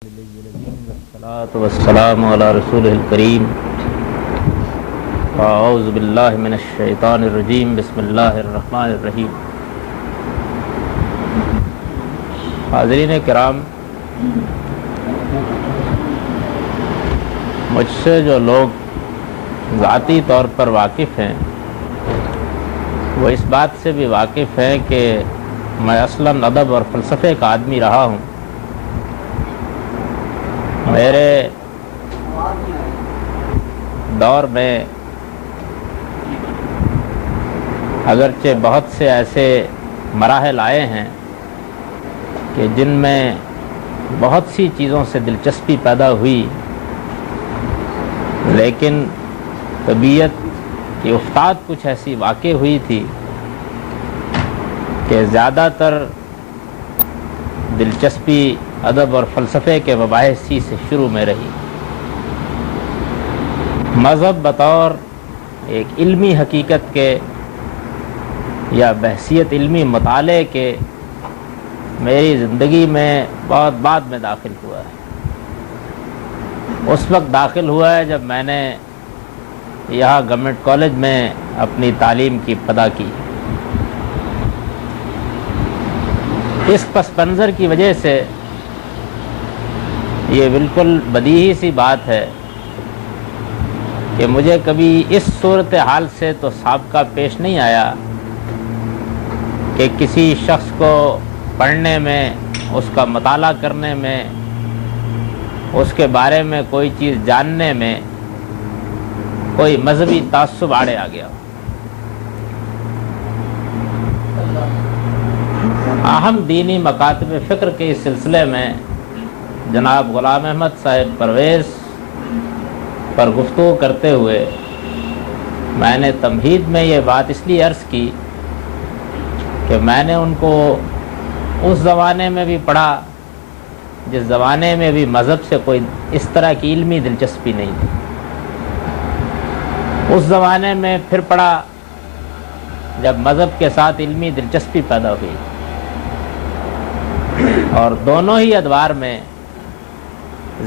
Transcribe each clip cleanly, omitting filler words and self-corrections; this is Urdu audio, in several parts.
والصلاة والسلام على رسوله الكريم أعوذ بالله من الشيطان الرجيم بسم الله الرحمن الرحيم. حاضرین کرام، مجھ سے جو لوگ ذاتی طور پر واقف ہیں وہ اس بات سے بھی واقف ہیں کہ میں اصلاً ادب اور فلسفے کا آدمی رہا ہوں. میرے دور میں اگرچہ بہت سے ایسے مراحل آئے ہیں کہ جن میں بہت سی چیزوں سے دلچسپی پیدا ہوئی، لیکن طبیعت کی افتاد کچھ ایسی واقع ہوئی تھی کہ زیادہ تر دلچسپی ادب اور فلسفے کے مباحث ہی سے شروع میں رہی. مذہب بطور ایک علمی حقیقت کے یا بحثیت علمی مطالعے کے میری زندگی میں بہت بعد میں داخل ہوا ہے. اس وقت داخل ہوا ہے جب میں نے یہاں گورنمنٹ کالج میں اپنی تعلیم کی ابتدا کی. اس پس منظر کی وجہ سے یہ بالکل بدیہی سی بات ہے کہ مجھے کبھی اس صورتحال سے تو سابقہ پیش نہیں آیا کہ کسی شخص کو پڑھنے میں، اس کا مطالعہ کرنے میں، اس کے بارے میں کوئی چیز جاننے میں کوئی مذہبی تعصب آڑے آ گیا. اہم دینی مکاتب فکر کے اس سلسلے میں جناب غلام احمد صاحب پرویز پر گفتگو کرتے ہوئے میں نے تمہید میں یہ بات اس لیے عرض کی کہ میں نے ان کو اس زمانے میں بھی پڑھا جس زمانے میں بھی مذہب سے کوئی اس طرح کی علمی دلچسپی نہیں تھی. اس زمانے میں پھر پڑھا جب مذہب کے ساتھ علمی دلچسپی پیدا ہوئی، اور دونوں ہی ادوار میں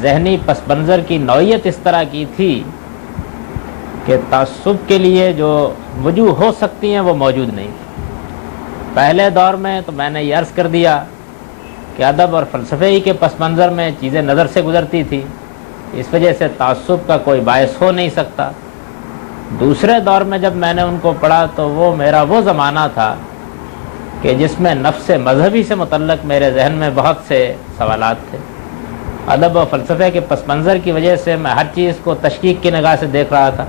ذہنی پس منظر کی نوعیت اس طرح کی تھی کہ تعصب کے لیے جو وجوہ ہو سکتی ہیں وہ موجود نہیں تھی. پہلے دور میں تو میں نے یہ عرض کر دیا کہ ادب اور فلسفے ہی کے پس منظر میں چیزیں نظر سے گزرتی تھی، اس وجہ سے تعصب کا کوئی باعث ہو نہیں سکتا. دوسرے دور میں جب میں نے ان کو پڑھا تو وہ میرا وہ زمانہ تھا کہ جس میں نفس مذہبی سے متعلق میرے ذہن میں بہت سے سوالات تھے. ادب و فلسفے کے پس منظر کی وجہ سے میں ہر چیز کو تشکیک کی نگاہ سے دیکھ رہا تھا.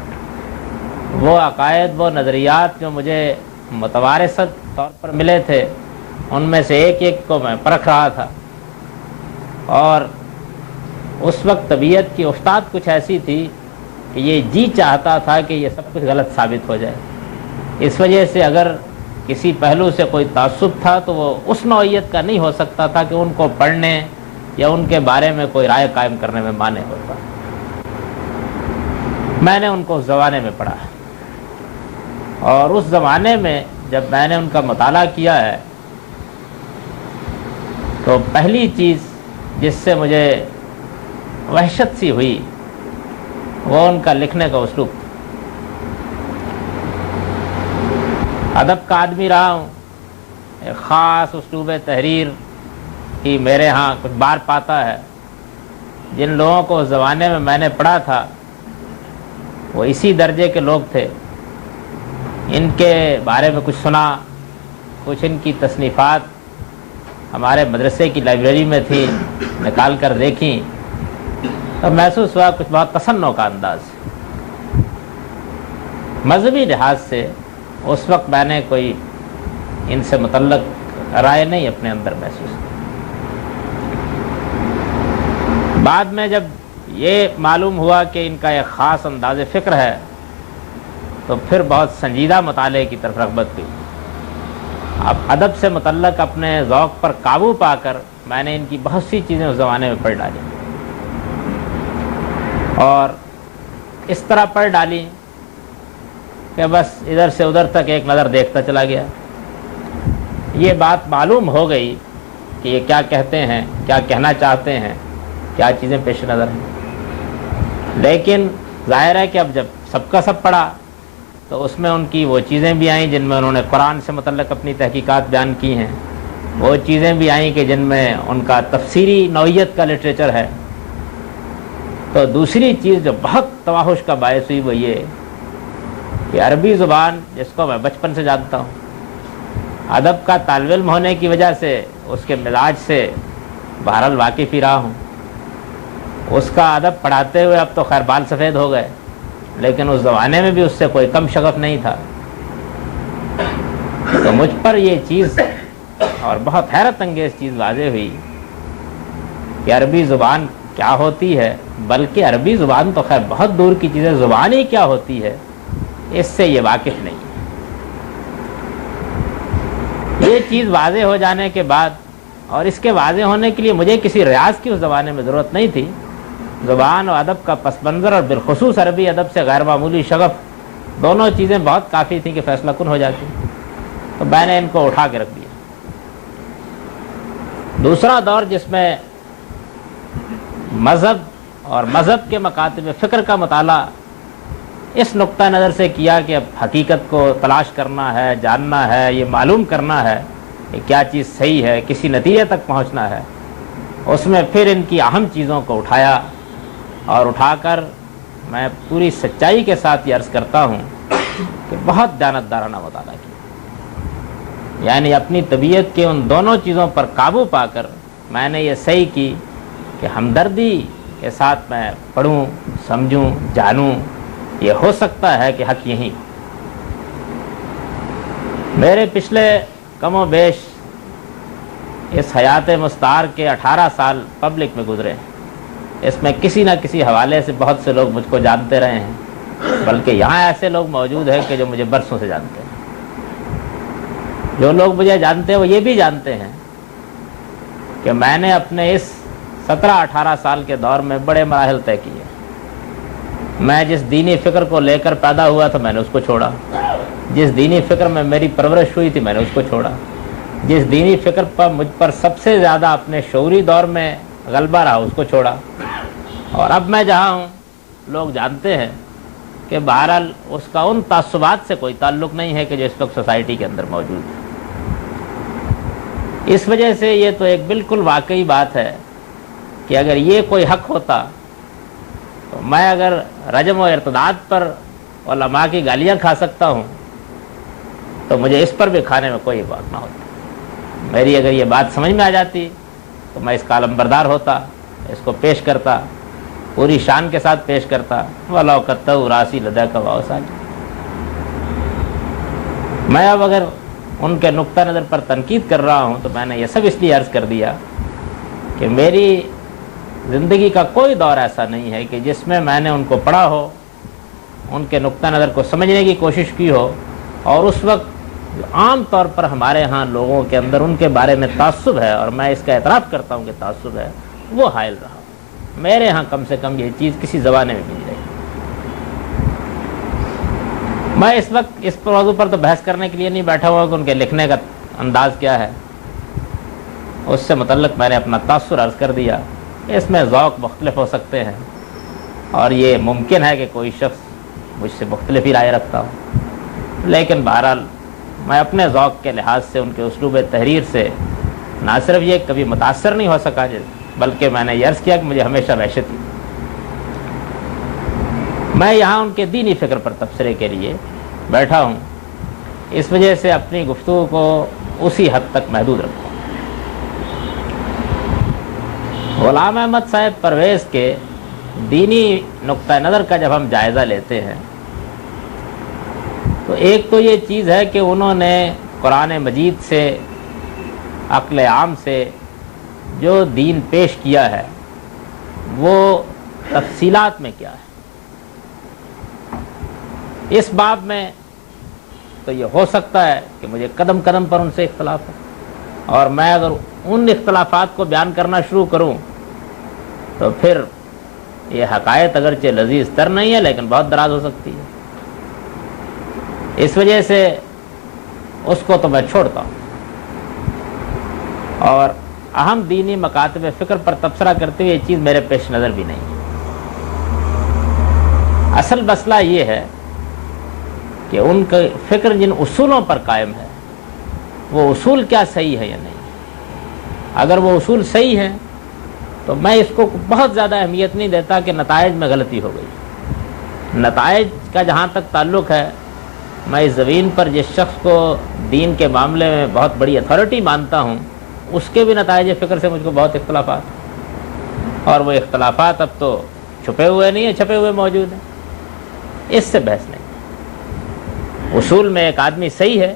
وہ عقائد، وہ نظریات جو مجھے متوارثت طور پر ملے تھے ان میں سے ایک ایک کو میں پرکھ رہا تھا، اور اس وقت طبیعت کی افتاد کچھ ایسی تھی کہ یہ جی چاہتا تھا کہ یہ سب کچھ غلط ثابت ہو جائے. اس وجہ سے اگر کسی پہلو سے کوئی تعصب تھا تو وہ اس نوعیت کا نہیں ہو سکتا تھا کہ ان کو پڑھنے یا ان کے بارے میں کوئی رائے قائم کرنے میں مانع ہوتا. میں نے ان کو اس زمانے میں پڑھا، اور اس زمانے میں جب میں نے ان کا مطالعہ کیا ہے تو پہلی چیز جس سے مجھے وحشت سی ہوئی وہ ان کا لکھنے کا اسلوب. ادب کا آدمی رہا ہوں، ایک خاص اسلوب تحریر ہی میرے ہاں کچھ بار پاتا ہے. جن لوگوں کو اس زمانے میں نے پڑھا تھا وہ اسی درجے کے لوگ تھے. ان کے بارے میں کچھ سنا، کچھ ان کی تصنیفات ہمارے مدرسے کی لائبریری میں تھی، نکال کر دیکھیں تو محسوس ہوا کچھ بہت تصنع کا انداز. مذہبی لحاظ سے اس وقت میں نے کوئی ان سے متعلق رائے نہیں اپنے اندر محسوس کی. بعد میں جب یہ معلوم ہوا کہ ان کا ایک خاص انداز فکر ہے تو پھر بہت سنجیدہ مطالعے کی طرف رغبت ہوئی. اب ادب سے متعلق اپنے ذوق پر قابو پا کر میں نے ان کی بہت سی چیزیں اس زمانے میں پڑھ ڈالی، اور اس طرح پڑھ ڈالی کہ بس ادھر سے ادھر تک ایک نظر دیکھتا چلا گیا. یہ بات معلوم ہو گئی کہ یہ کیا کہتے ہیں، کیا کہنا چاہتے ہیں، کیا چیزیں پیش نظر ہیں. لیکن ظاہر ہے کہ اب جب سب کا سب پڑھا تو اس میں ان کی وہ چیزیں بھی آئیں جن میں انہوں نے قرآن سے متعلق اپنی تحقیقات بیان کی ہیں، وہ چیزیں بھی آئیں کہ جن میں ان کا تفسیری نوعیت کا لٹریچر ہے. تو دوسری چیز جو بہت تواہش کا باعث ہوئی وہ یہ کہ عربی زبان جس کو میں بچپن سے جانتا ہوں، ادب کا طالب علم ہونے کی وجہ سے اس کے مزاج سے بہرحال واقف ہی رہا ہوں. اس کا ادب پڑھاتے ہوئے اب تو خیر بال سفید ہو گئے، لیکن اس زمانے میں بھی اس سے کوئی کم شغف نہیں تھا. تو مجھ پر یہ چیز اور بہت حیرت انگیز چیز واضح ہوئی کہ عربی زبان کیا ہوتی ہے، بلکہ عربی زبان تو خیر بہت دور کی چیز ہے، زبان ہی کیا ہوتی ہے اس سے یہ واقف نہیں. یہ چیز واضح ہو جانے کے بعد، اور اس کے واضح ہونے کے لیے مجھے کسی ریاض کی اس زمانے میں ضرورت نہیں تھی. زبان و ادب کا پس منظر اور بالخصوص عربی ادب سے غیر معمولی شغف، دونوں چیزیں بہت کافی تھیں کہ فیصلہ کن ہو جاتی. تو میں نے ان کو اٹھا کے رکھ دیا. دوسرا دور جس میں مذہب اور مذہب کے مکاتب فکر کا مطالعہ اس نقطہ نظر سے کیا کہ اب حقیقت کو تلاش کرنا ہے، جاننا ہے، یہ معلوم کرنا ہے کہ کیا چیز صحیح ہے، کسی نتیجے تک پہنچنا ہے. اس میں پھر ان کی اہم چیزوں کو اٹھایا اور اٹھا کر میں پوری سچائی کے ساتھ یہ عرض کرتا ہوں کہ بہت دیانتدارانہ مطالعہ کیا. یعنی اپنی طبیعت کے ان دونوں چیزوں پر قابو پا کر میں نے یہ صحیح کی کہ ہمدردی کے ساتھ میں پڑھوں، سمجھوں، جانوں. یہ ہو سکتا ہے کہ حق یہی. میرے پچھلے کم و بیش اس حیات مستعار کے 18 سال پبلک میں گزرے ہیں. اس میں کسی نہ کسی حوالے سے بہت سے لوگ مجھ کو جانتے رہے ہیں، بلکہ یہاں ایسے لوگ موجود ہیں کہ جو مجھے برسوں سے جانتے ہیں. جو لوگ مجھے جانتے ہیں وہ یہ بھی جانتے ہیں کہ میں نے اپنے اس 17-18 سال کے دور میں بڑے مراحل طے کیے. میں جس دینی فکر کو لے کر پیدا ہوا تھا میں نے اس کو چھوڑا. جس دینی فکر میں میری پرورش ہوئی تھی میں نے اس کو چھوڑا. جس دینی فکر پر مجھ پر سب سے زیادہ اپنے شعوری دور میں غلبہ رہا اس کو چھوڑا. اور اب میں جہاں ہوں لوگ جانتے ہیں کہ بہرحال اس کا ان تعصبات سے کوئی تعلق نہیں ہے کہ جو اس وقت سوسائٹی کے اندر موجود ہے. اس وجہ سے یہ تو ایک بالکل واقعی بات ہے کہ اگر یہ کوئی حق ہوتا تو میں اگر رجم و ارتداد پر علماء کی گالیاں کھا سکتا ہوں تو مجھے اس پر بھی کھانے میں کوئی بات نہ ہوتی. میری اگر یہ بات سمجھ میں آ جاتی تو میں اس کا علمبردار ہوتا، اس کو پیش کرتا، پوری شان کے ساتھ پیش کرتا. وَلَوْ قَطَّعُوا رَأْسِي لَدَيْكَ وَأَوْسَاجِ. میں اب اگر ان کے نقطہ نظر پر تنقید کر رہا ہوں تو میں نے یہ سب اس لیے عرض کر دیا کہ میری زندگی کا کوئی دور ایسا نہیں ہے کہ جس میں میں نے ان کو پڑھا ہو، ان کے نقطہ نظر کو سمجھنے کی کوشش کی ہو، اور اس وقت عام طور پر ہمارے ہاں لوگوں کے اندر ان کے بارے میں تعصب ہے، اور میں اس کا اعتراف کرتا ہوں کہ تعصب ہے، وہ حائل رہا. میرے ہاں کم سے کم یہ چیز کسی زمانے میں بھی نہیں رہی. میں اس وقت اس موضوع پر تو بحث کرنے کے لیے نہیں بیٹھا ہوا کہ ان کے لکھنے کا انداز کیا ہے. اس سے متعلق میں نے اپنا تاثر عرض کر دیا. اس میں ذوق مختلف ہو سکتے ہیں اور یہ ممکن ہے کہ کوئی شخص مجھ سے مختلف ہی رائے رکھتا ہو، لیکن بہرحال میں اپنے ذوق کے لحاظ سے ان کے اسلوب تحریر سے نہ صرف یہ کبھی متاثر نہیں ہو سکا بلکہ میں نے یہ عرض کیا کہ مجھے ہمیشہ وحشت تھی. میں یہاں ان کے دینی فکر پر تبصرے کے لیے بیٹھا ہوں، اس وجہ سے اپنی گفتگو کو اسی حد تک محدود رکھوں. غلام احمد صاحب پرویز کے دینی نقطہ نظر کا جب ہم جائزہ لیتے ہیں تو ایک تو یہ چیز ہے کہ انہوں نے قرآن مجید سے، عقل عام سے جو دین پیش کیا ہے وہ تفصیلات میں کیا ہے. اس باب میں تو یہ ہو سکتا ہے کہ مجھے قدم قدم پر ان سے اختلاف ہے، اور میں اگر ان اختلافات کو بیان کرنا شروع کروں تو پھر یہ حقائق اگرچہ لذیذ تر نہیں ہے لیکن بہت دراز ہو سکتی ہے. اس وجہ سے اس کو تو میں چھوڑتا ہوں. اور اہم دینی مکاتب فکر پر تبصرہ کرتے ہوئے یہ چیز میرے پیش نظر بھی نہیں ہے۔ اصل مسئلہ یہ ہے کہ ان کا فکر جن اصولوں پر قائم ہے وہ اصول کیا صحیح ہے یا نہیں۔ اگر وہ اصول صحیح ہیں تو میں اس کو بہت زیادہ اہمیت نہیں دیتا کہ نتائج میں غلطی ہو گئی۔ نتائج کا جہاں تک تعلق ہے، میں اس زمین پر جس شخص کو دین کے معاملے میں بہت بڑی اتھارٹی مانتا ہوں، اس کے بھی نتائج فکر سے مجھ کو بہت اختلافات ہیں، اور وہ اختلافات اب تو چھپے ہوئے نہیں ہیں، چھپے ہوئے موجود ہیں۔ اس سے بحث نہیں۔ اصول میں ایک آدمی صحیح ہے،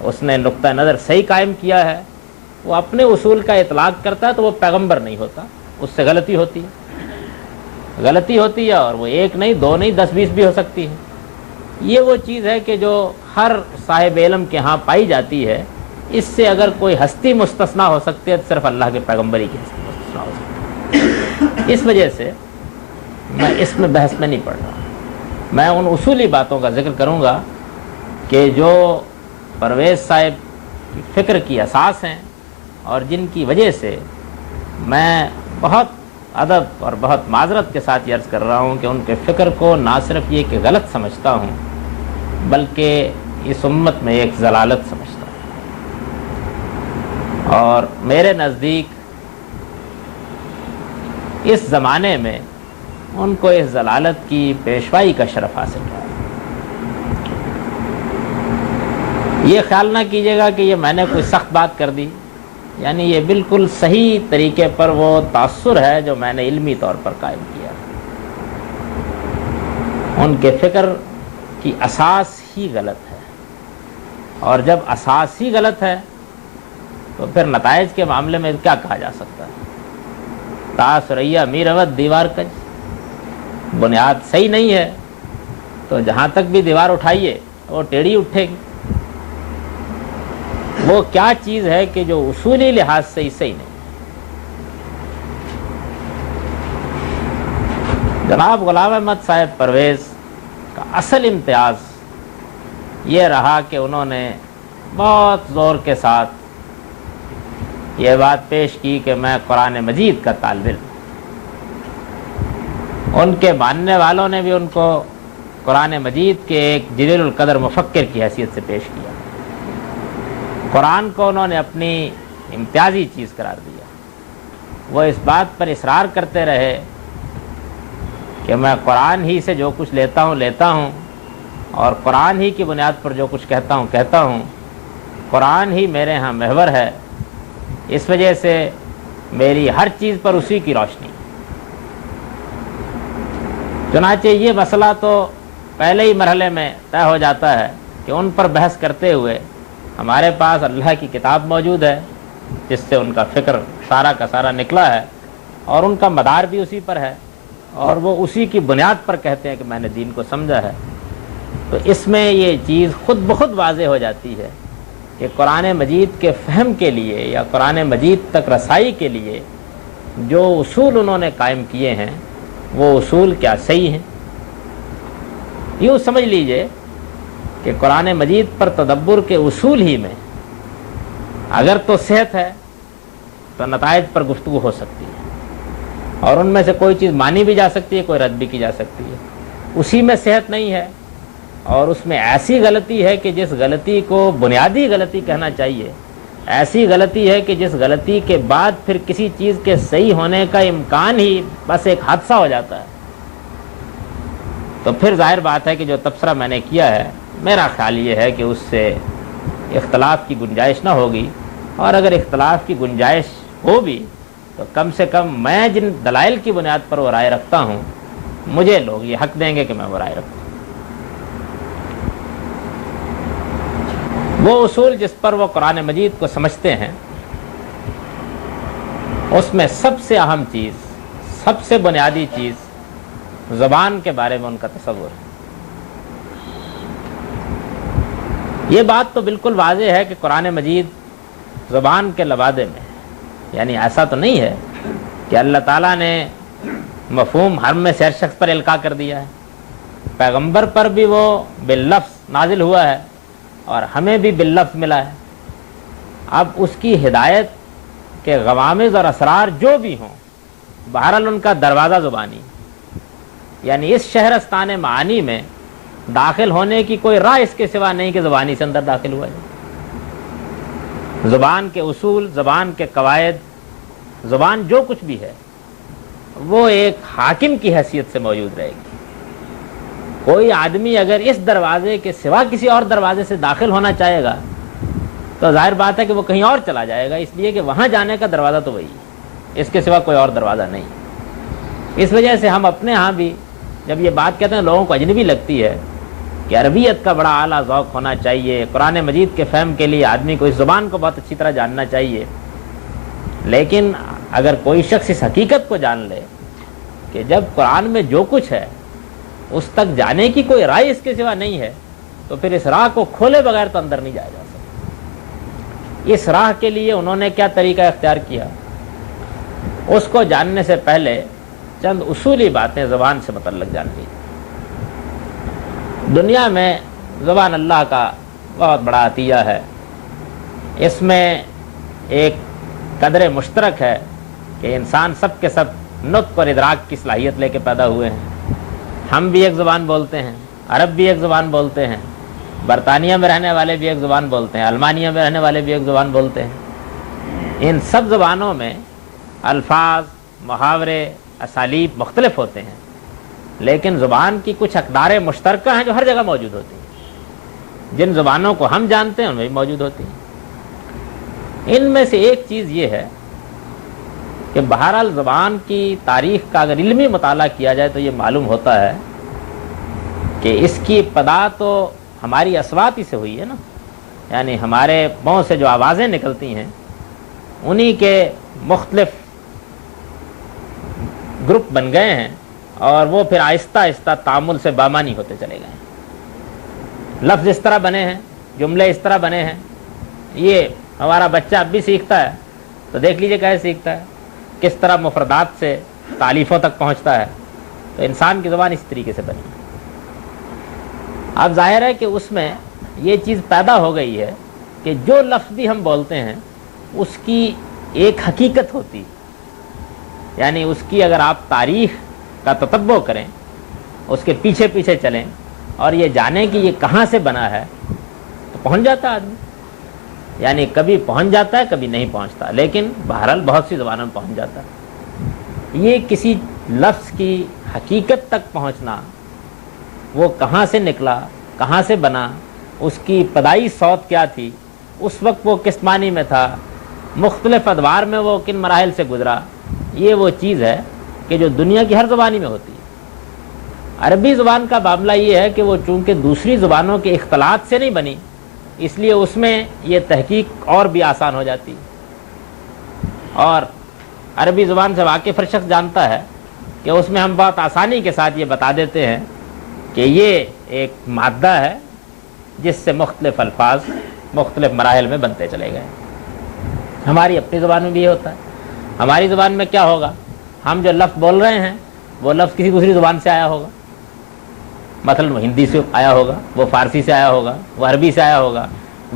اس نے نقطہ نظر صحیح قائم کیا ہے، وہ اپنے اصول کا اطلاق کرتا ہے تو وہ پیغمبر نہیں ہوتا، اس سے غلطی ہوتی ہے، غلطی ہوتی ہے، اور وہ ایک نہیں، دو نہیں، 10 20 بھی ہو سکتی ہے۔ یہ وہ چیز ہے کہ جو ہر صاحب علم کے ہاں پائی جاتی ہے۔ اس سے اگر کوئی ہستی مستثنا ہو سکتی ہے تو صرف اللہ کے پیغمبری کی ہستی مستثنا ہو سکتی ہے۔ اس وجہ سے میں اس میں بحث میں نہیں پڑھ رہا، میں ان اصولی باتوں کا ذکر کروں گا کہ جو پرویز صاحب کی فکر کی اساس ہیں، اور جن کی وجہ سے میں بہت ادب اور بہت معذرت کے ساتھ یہ عرض کر رہا ہوں کہ ان کے فکر کو نہ صرف یہ کہ غلط سمجھتا ہوں، بلکہ اس امت میں ایک ضلالت سمجھتا ہوں۔ اور میرے نزدیک اس زمانے میں ان کو اس ضلالت کی پیشوائی کا شرف حاصل ہے۔ یہ خیال نہ کیجیے گا کہ یہ میں نے کوئی سخت بات کر دی، یعنی یہ بالکل صحیح طریقے پر وہ تاثر ہے جو میں نے علمی طور پر قائم کیا۔ ان کے فکر کی اساس ہی غلط ہے، اور جب اساس ہی غلط ہے تو پھر نتائج کے معاملے میں کیا کہا جا سکتا ہے؟ تا سریا میرود دیوار کج، بنیاد صحیح نہیں ہے تو جہاں تک بھی دیوار اٹھائیے وہ ٹیڑھی اٹھے گی۔ وہ کیا چیز ہے کہ جو اصولی لحاظ سے ہی صحیح نہیں؟ جناب غلام احمد صاحب پرویز کا اصل امتیاز یہ رہا کہ انہوں نے بہت زور کے ساتھ یہ بات پیش کی کہ میں قرآن مجید کا طالب علم۔ ان کے ماننے والوں نے بھی ان کو قرآن مجید کے ایک جلیل القدر مفکر کی حیثیت سے پیش کیا۔ قرآن کو انہوں نے اپنی امتیازی چیز قرار دیا۔ وہ اس بات پر اصرار کرتے رہے کہ میں قرآن ہی سے جو کچھ لیتا ہوں، اور قرآن ہی کی بنیاد پر جو کچھ کہتا ہوں، قرآن ہی میرے ہاں محور ہے، اس وجہ سے میری ہر چیز پر اسی کی روشنی۔ چنانچہ یہ مسئلہ تو پہلے ہی مرحلے میں طے ہو جاتا ہے کہ ان پر بحث کرتے ہوئے ہمارے پاس اللہ کی کتاب موجود ہے جس سے ان کا فکر سارا کا سارا نکلا ہے، اور ان کا مدار بھی اسی پر ہے، اور وہ اسی کی بنیاد پر کہتے ہیں کہ میں نے دین کو سمجھا ہے۔ تو اس میں یہ چیز خود بخود واضح ہو جاتی ہے کہ قرآن مجید کے فہم کے لیے یا قرآن مجید تک رسائی کے لیے جو اصول انہوں نے قائم کیے ہیں وہ اصول کیا صحیح ہیں۔ یوں سمجھ لیجئے کہ قرآن مجید پر تدبر کے اصول ہی میں اگر تو صحت ہے تو نتائج پر گفتگو ہو سکتی ہے، اور ان میں سے کوئی چیز مانی بھی جا سکتی ہے، کوئی رد بھی کی جا سکتی ہے۔ اسی میں صحت نہیں ہے، اور اس میں ایسی غلطی ہے کہ جس غلطی کو بنیادی غلطی کہنا چاہیے، ایسی غلطی ہے کہ جس غلطی کے بعد پھر کسی چیز کے صحیح ہونے کا امکان ہی بس ایک حادثہ ہو جاتا ہے۔ تو پھر ظاہر بات ہے کہ جو تبصرہ میں نے کیا ہے، میرا خیال یہ ہے کہ اس سے اختلاف کی گنجائش نہ ہوگی، اور اگر اختلاف کی گنجائش ہو بھی تو کم سے کم میں جن دلائل کی بنیاد پر وہ رائے رکھتا ہوں، مجھے لوگ یہ حق دیں گے کہ میں وہ رائے رکھوں۔ وہ اصول جس پر وہ قرآن مجید کو سمجھتے ہیں، اس میں سب سے اہم چیز، سب سے بنیادی چیز زبان کے بارے میں ان کا تصور ہے۔ یہ بات تو بالکل واضح ہے کہ قرآن مجید زبان کے لبادے میں، یعنی ایسا تو نہیں ہے کہ اللہ تعالیٰ نے مفہوم حرم میں سے ہر شخص پر القاء کر دیا ہے۔ پیغمبر پر بھی وہ باللفظ نازل ہوا ہے اور ہمیں بھی باللفظ ملا ہے۔ اب اس کی ہدایت کہ غوامض اور اسرار جو بھی ہوں، بہرحال ان کا دروازہ زبانی، یعنی اس شہرستان معانی میں داخل ہونے کی کوئی راہ اس کے سوا نہیں کہ زبانی سے اندر داخل ہوا جائے۔ زبان کے اصول، زبان کے قواعد، زبان جو کچھ بھی ہے وہ ایک حاکم کی حیثیت سے موجود رہے گی۔ کوئی آدمی اگر اس دروازے کے سوا کسی اور دروازے سے داخل ہونا چاہے گا تو ظاہر بات ہے کہ وہ کہیں اور چلا جائے گا، اس لیے کہ وہاں جانے کا دروازہ تو وہی ہے، اس کے سوا کوئی اور دروازہ نہیں۔ اس وجہ سے ہم اپنے ہاں بھی جب یہ بات کہتے ہیں لوگوں کو اجنبی لگتی ہے کہ عربیت کا بڑا اعلیٰ ذوق ہونا چاہیے، قرآن مجید کے فہم کے لیے آدمی کو اس زبان کو بہت اچھی طرح جاننا چاہیے، لیکن اگر کوئی شخص اس حقیقت کو جان لے کہ جب قرآن میں جو کچھ ہے اس تک جانے کی کوئی رائے اس کے سوا نہیں ہے تو پھر اس راہ کو کھولے بغیر تو اندر نہیں جایا جا سکتا۔ اس راہ کے لیے انہوں نے کیا طریقہ اختیار کیا، اس کو جاننے سے پہلے چند اصولی باتیں زبان سے متعلق جان لی۔ دنیا میں زبان اللہ کا بہت بڑا عطیہ ہے، اس میں ایک قدر مشترک ہے کہ انسان سب کے سب نطق اور ادراک کی صلاحیت لے کے پیدا ہوئے ہیں۔ ہم بھی ایک زبان بولتے ہیں، عرب بھی ایک زبان بولتے ہیں، برطانیہ میں رہنے والے بھی ایک زبان بولتے ہیں، المانیہ میں رہنے والے بھی ایک زبان بولتے ہیں۔ ان سب زبانوں میں الفاظ، محاورے، اسالیب مختلف ہوتے ہیں، لیکن زبان کی کچھ اقدار مشترکہ ہیں جو ہر جگہ موجود ہوتی ہیں، جن زبانوں کو ہم جانتے ہیں ان میں بھی موجود ہوتی ہیں۔ ان میں سے ایک چیز یہ ہے کہ بہرحال زبان کی تاریخ کا اگر علمی مطالعہ کیا جائے تو یہ معلوم ہوتا ہے کہ اس کی ابتدا تو ہماری اصوات ہی سے ہوئی ہے نا، یعنی ہمارے منہ سے جو آوازیں نکلتی ہیں انہی کے مختلف گروپ بن گئے ہیں اور وہ پھر آہستہ آہستہ تعامل سے بامانی ہوتے چلے گئے ہیں۔ لفظ اس طرح بنے ہیں، جملے اس طرح بنے ہیں۔ یہ ہمارا بچہ اب بھی سیکھتا ہے تو دیکھ لیجئے کیسے سیکھتا ہے، کس طرح مفردات سے تالیفوں تک پہنچتا ہے۔ تو انسان کی زبان اس طریقے سے بنی ہے۔ اب ظاہر ہے کہ اس میں یہ چیز پیدا ہو گئی ہے کہ جو لفظ بھی ہم بولتے ہیں اس کی ایک حقیقت ہوتی، یعنی اس کی اگر آپ تاریخ کا تتبع کریں، اس کے پیچھے پیچھے چلیں اور یہ جانیں کہ یہ کہاں سے بنا ہے تو پہنچ جاتا آدمی، یعنی کبھی پہنچ جاتا ہے کبھی نہیں پہنچتا، لیکن بہرحال بہت سی زبانوں میں پہنچ جاتا ہے۔ یہ کسی لفظ کی حقیقت تک پہنچنا، وہ کہاں سے نکلا، کہاں سے بنا، اس کی ابتدائی صوت کیا تھی، اس وقت وہ کس معنی میں تھا، مختلف ادوار میں وہ کن مراحل سے گزرا، یہ وہ چیز ہے کہ جو دنیا کی ہر زبانی میں ہوتی ہے۔ عربی زبان کا معاملہ یہ ہے کہ وہ چونکہ دوسری زبانوں کے اختلاط سے نہیں بنی، اس لیے اس میں یہ تحقیق اور بھی آسان ہو جاتی ہے۔ اور عربی زبان سے واقف ہر شخص جانتا ہے کہ اس میں ہم بہت آسانی کے ساتھ یہ بتا دیتے ہیں کہ یہ ایک مادہ ہے جس سے مختلف الفاظ مختلف مراحل میں بنتے چلے گئے۔ ہماری اپنی زبان میں بھی یہ ہوتا ہے۔ ہماری زبان میں کیا ہوگا، ہم جو لفظ بول رہے ہیں وہ لفظ کسی دوسری زبان سے آیا ہوگا، مثلا وہ ہندی سے آیا ہوگا، وہ فارسی سے آیا ہوگا، وہ عربی سے آیا ہوگا،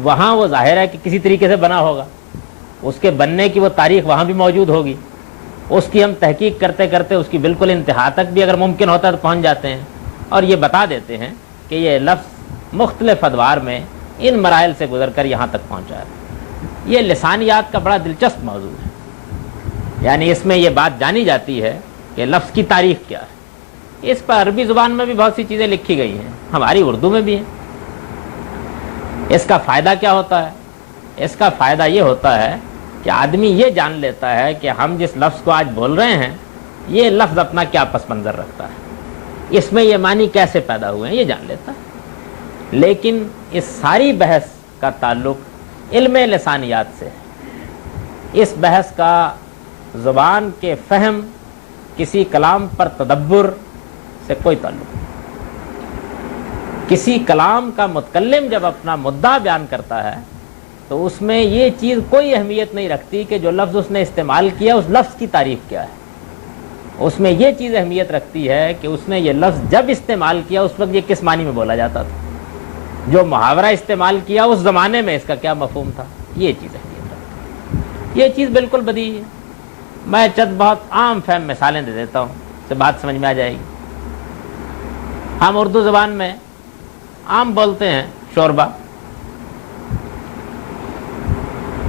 وہاں وہ ظاہر ہے کہ کسی طریقے سے بنا ہوگا، اس کے بننے کی وہ تاریخ وہاں بھی موجود ہوگی، اس کی ہم تحقیق کرتے کرتے اس کی بالکل انتہا تک بھی اگر ممکن ہوتا ہے تو پہنچ جاتے ہیں اور یہ بتا دیتے ہیں کہ یہ لفظ مختلف ادوار میں ان مراحل سے گزر کر یہاں تک پہنچا ہے۔ یہ لسانیات کا بڑا دلچسپ موضوع ہے، یعنی اس میں یہ بات جانی جاتی ہے کہ لفظ کی تاریخ کیا ہے۔ اس پر عربی زبان میں بھی بہت سی چیزیں لکھی گئی ہیں، ہماری اردو میں بھی ہیں۔ اس کا فائدہ کیا ہوتا ہے؟ اس کا فائدہ یہ ہوتا ہے کہ آدمی یہ جان لیتا ہے کہ ہم جس لفظ کو آج بول رہے ہیں یہ لفظ اپنا کیا پس منظر رکھتا ہے، اس میں یہ معنی کیسے پیدا ہوئے ہیں یہ جان لیتا ہے۔ لیکن اس ساری بحث کا تعلق علم لسانیات سے ہے۔ اس بحث کا زبان کے فہم، کسی کلام پر تدبر سے کوئی تعلق نہیں۔ کسی کلام کا متکلم جب اپنا مدعا بیان کرتا ہے تو اس میں یہ چیز کوئی اہمیت نہیں رکھتی کہ جو لفظ اس نے استعمال کیا اس لفظ کی تعریف کیا ہے، اس میں یہ چیز اہمیت رکھتی ہے کہ اس نے یہ لفظ جب استعمال کیا اس وقت یہ کس معنی میں بولا جاتا تھا، جو محاورہ استعمال کیا اس زمانے میں اس کا کیا مفہوم تھا، یہ چیز اہمیت رکھتی ہے۔ یہ چیز بالکل بدیہی ہے. میں چند بہت عام فہم مثالیں دے دیتا ہوں، سے بات سمجھ میں آ جائے گی. ہم اردو زبان میں عام بولتے ہیں شوربہ.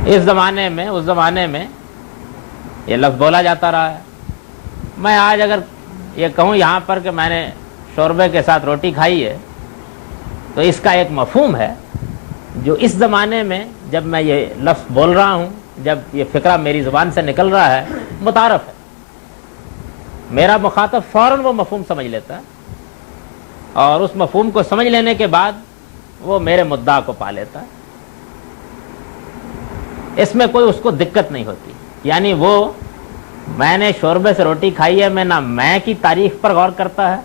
اس زمانے میں اس زمانے میں یہ لفظ بولا جاتا رہا ہے. میں آج اگر یہ کہوں یہاں پر کہ میں نے شوربے کے ساتھ روٹی کھائی ہے، تو اس کا ایک مفہوم ہے جو اس زمانے میں جب میں یہ لفظ بول رہا ہوں، جب یہ فقرہ میری زبان سے نکل رہا ہے، متعارف ہے. میرا مخاطب فوراً وہ مفہوم سمجھ لیتا ہے، اور اس مفہوم کو سمجھ لینے کے بعد وہ میرے مدعا کو پا لیتا ہے. اس میں کوئی اس کو دقت نہیں ہوتی. یعنی وہ میں نے شوربے سے روٹی کھائی ہے میں نہ میں کی تاریخ پر غور کرتا ہے،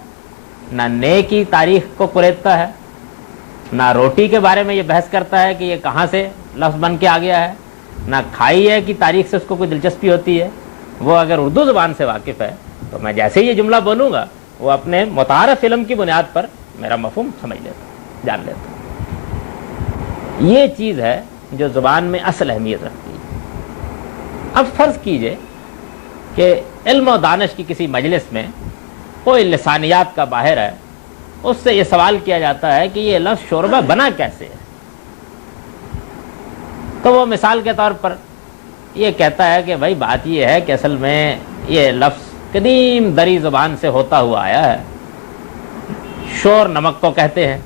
نہ نے کی تاریخ کو کریدتا ہے، نہ روٹی کے بارے میں یہ بحث کرتا ہے کہ یہ کہاں سے لفظ بن کے آ گیا ہے، نہ کھائی ہے کی تاریخ سے اس کو کوئی دلچسپی ہوتی ہے. وہ اگر اردو زبان سے واقف ہے تو میں جیسے ہی یہ جملہ بولوں گا وہ اپنے متعارف علم کی بنیاد پر میرا مفہوم سمجھ لیتا، جان لیتا. یہ چیز ہے جو زبان میں اصل اہمیت رکھتی ہے. اب فرض کیجئے کہ علم و دانش کی کسی مجلس میں کوئی لسانیات کا باہر ہے، اس سے یہ سوال کیا جاتا ہے کہ یہ لفظ شوربہ بنا کیسے ہے. تو وہ مثال کے طور پر یہ کہتا ہے کہ بھائی بات یہ ہے کہ اصل میں یہ لفظ قدیم دری زبان سے ہوتا ہوا آیا ہے. شور نمک کو کہتے ہیں.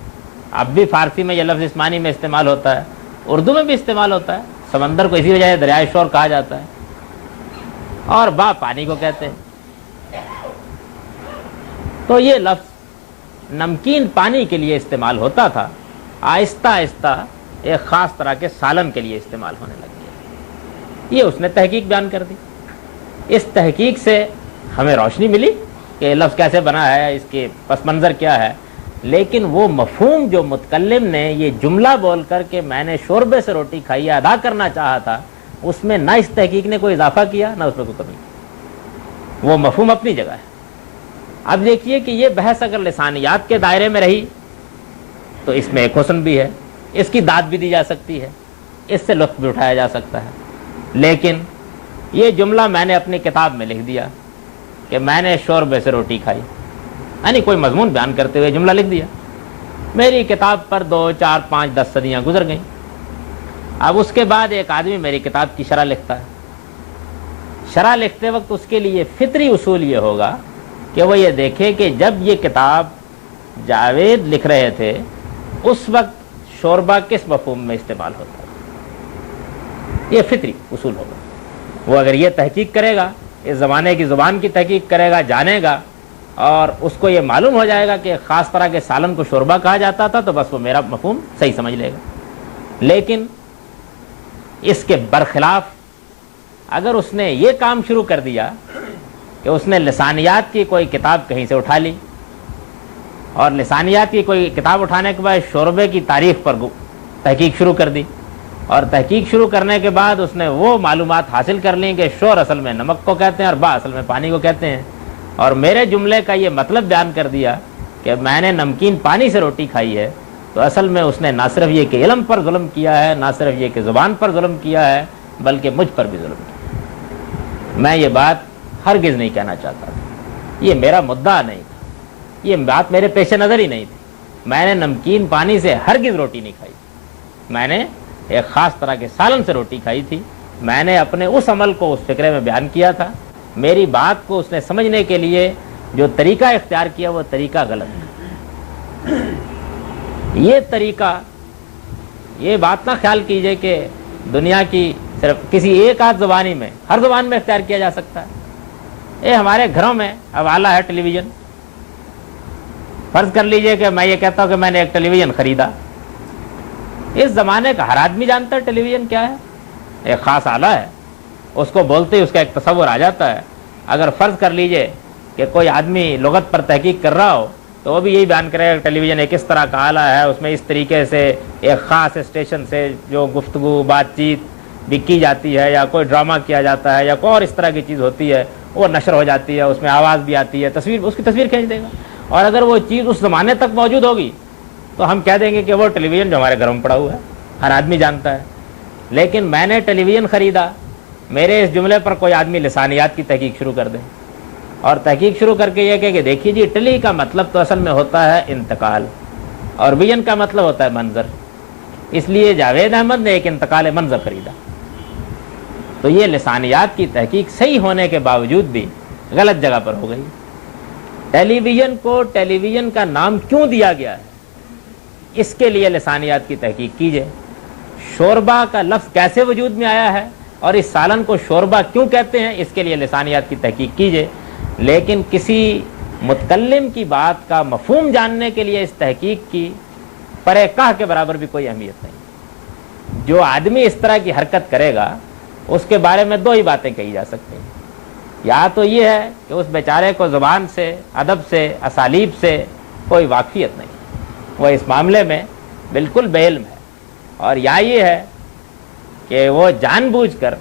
اب بھی فارسی میں یہ لفظ اس معنی میں استعمال ہوتا ہے، اردو میں بھی استعمال ہوتا ہے. سمندر کو اسی وجہ سے دریائے شور کہا جاتا ہے. اور با پانی کو کہتے ہیں. تو یہ لفظ نمکین پانی کے لیے استعمال ہوتا تھا، آہستہ آہستہ ایک خاص طرح کے سالن کے لیے استعمال ہونے لگ گیا. یہ اس نے تحقیق بیان کر دی. اس تحقیق سے ہمیں روشنی ملی کہ یہ لفظ کیسے بنا ہے، اس کے پس منظر کیا ہے. لیکن وہ مفہوم جو متکلم نے یہ جملہ بول کر کے میں نے شوربے سے روٹی کھائی ہے ادا کرنا چاہا تھا، اس میں نہ اس تحقیق نے کوئی اضافہ کیا نہ اس میں کوئی کمی. وہ مفہوم اپنی جگہ ہے. اب دیکھیے کہ یہ بحث اگر لسانیات کے دائرے میں رہی تو اس میں ایک حسن بھی ہے، اس کی داد بھی دی جا سکتی ہے، اس سے لطف بھی اٹھایا جا سکتا ہے. لیکن یہ جملہ میں نے اپنی کتاب میں لکھ دیا کہ میں نے شوربے سے روٹی کھائی، یعنی کوئی مضمون بیان کرتے ہوئے جملہ لکھ دیا. میری کتاب پر 2 4 5 10 صدیاں گزر گئیں. اب اس کے بعد ایک آدمی میری کتاب کی شرح لکھتا ہے. شرح لکھتے وقت اس کے لیے فطری اصول یہ ہوگا کہ وہ یہ دیکھے کہ جب یہ کتاب جاوید لکھ رہے تھے اس وقت شوربہ کس مفہوم میں استعمال ہوتا ہے. یہ فطری اصول ہوگا. وہ اگر یہ تحقیق کرے گا، اس زمانے کی زبان کی تحقیق کرے گا، جانے گا، اور اس کو یہ معلوم ہو جائے گا کہ خاص طرح کے سالن کو شوربہ کہا جاتا تھا، تو بس وہ میرا مفہوم صحیح سمجھ لے گا. لیکن اس کے برخلاف اگر اس نے یہ کام شروع کر دیا کہ اس نے لسانیات کی کوئی کتاب کہیں سے اٹھا لی، اور لسانیات کی کوئی کتاب اٹھانے کے بعد شوربے کی تاریخ پر تحقیق شروع کر دی، اور تحقیق شروع کرنے کے بعد اس نے وہ معلومات حاصل کر لیں کہ شور اصل میں نمک کو کہتے ہیں اور با اصل میں پانی کو کہتے ہیں، اور میرے جملے کا یہ مطلب بیان کر دیا کہ میں نے نمکین پانی سے روٹی کھائی ہے، تو اصل میں اس نے نہ صرف یہ کہ علم پر ظلم کیا ہے، نہ صرف یہ کہ زبان پر ظلم کیا ہے، بلکہ مجھ پر بھی ظلم کیا. میں یہ بات ہرگز نہیں کہنا چاہتا تھا، یہ میرا مدعا نہیں تھا، یہ بات میرے پیش نظر ہی نہیں تھی. میں نے نمکین پانی سے ہرگز روٹی نہیں کھائی، میں نے ایک خاص طرح کے سالن سے روٹی کھائی تھی. میں نے اپنے اس عمل کو اس فقرے میں بیان کیا تھا. میری بات کو اس نے سمجھنے کے لیے جو طریقہ اختیار کیا وہ طریقہ غلط ہے. یہ طریقہ، یہ بات نہ خیال کیجئے کہ دنیا کی صرف کسی ایک آدھ زبانی میں، ہر زبان میں اختیار کیا جا سکتا ہے. یہ ہمارے گھروں میں حوالہ ہے ٹیلی ویژن. فرض کر لیجئے کہ میں یہ کہتا ہوں کہ میں نے ایک ٹیلی ویژن خریدا. اس زمانے کا ہر آدمی جانتا ہے ٹیلی ویژن کیا ہے، ایک خاص آلہ ہے. اس کو بولتے ہی اس کا ایک تصور آ جاتا ہے. اگر فرض کر لیجئے کہ کوئی آدمی لغت پر تحقیق کر رہا ہو تو وہ بھی یہی بیان کرے گا کہ ٹیلی ویژن ایک اس طرح کا آلہ ہے، اس میں اس طریقے سے ایک خاص اسٹیشن سے جو گفتگو بات چیت بھی کی جاتی ہے، یا کوئی ڈرامہ کیا جاتا ہے، یا کوئی اور اس طرح کی چیز ہوتی ہے، وہ نشر ہو جاتی ہے، اس میں آواز بھی آتی ہے، تصویر، اس کی تصویر کھینچ دے گا. اور اگر وہ چیز اس زمانے تک موجود ہوگی تو ہم کہہ دیں گے کہ وہ ٹیلی ویژن جو ہمارے گھروں میں پڑا ہوا ہے، ہر آدمی جانتا ہے. لیکن میں نے ٹیلی ویژن خریدا، میرے اس جملے پر کوئی آدمی لسانیات کی تحقیق شروع کر دے اور تحقیق شروع کر کے یہ کہ دیکھیے جی اٹلی کا مطلب تو اصل میں ہوتا ہے انتقال اور وین کا مطلب ہوتا ہے منظر، اس لیے جاوید احمد نے ایک انتقال منظر خریدا۔ تو یہ لسانیات کی تحقیق صحیح ہونے کے باوجود بھی غلط جگہ پر ہو گئی۔ ٹیلی ویژن کو ٹیلی ویژن کا نام کیوں دیا گیا ہے، اس کے لیے لسانیات کی تحقیق کیجئے۔ شوربا کا لفظ کیسے وجود میں آیا ہے اور اس سالن کو شوربا کیوں کہتے ہیں، اس کے لیے لسانیات کی تحقیق کیجئے۔ لیکن کسی متکلم کی بات کا مفہوم جاننے کے لیے اس تحقیق کی پرے کاہ کے برابر بھی کوئی اہمیت نہیں۔ جو آدمی اس طرح کی حرکت کرے گا اس کے بارے میں دو ہی باتیں کہی جا سکتی ہیں، یا تو یہ ہے کہ اس بیچارے کو زبان سے، ادب سے، اسالیب سے کوئی واقفیت نہیں، وہ اس معاملے میں بالکل بے علم ہے، اور یا یہ ہے کہ وہ جان بوجھ کر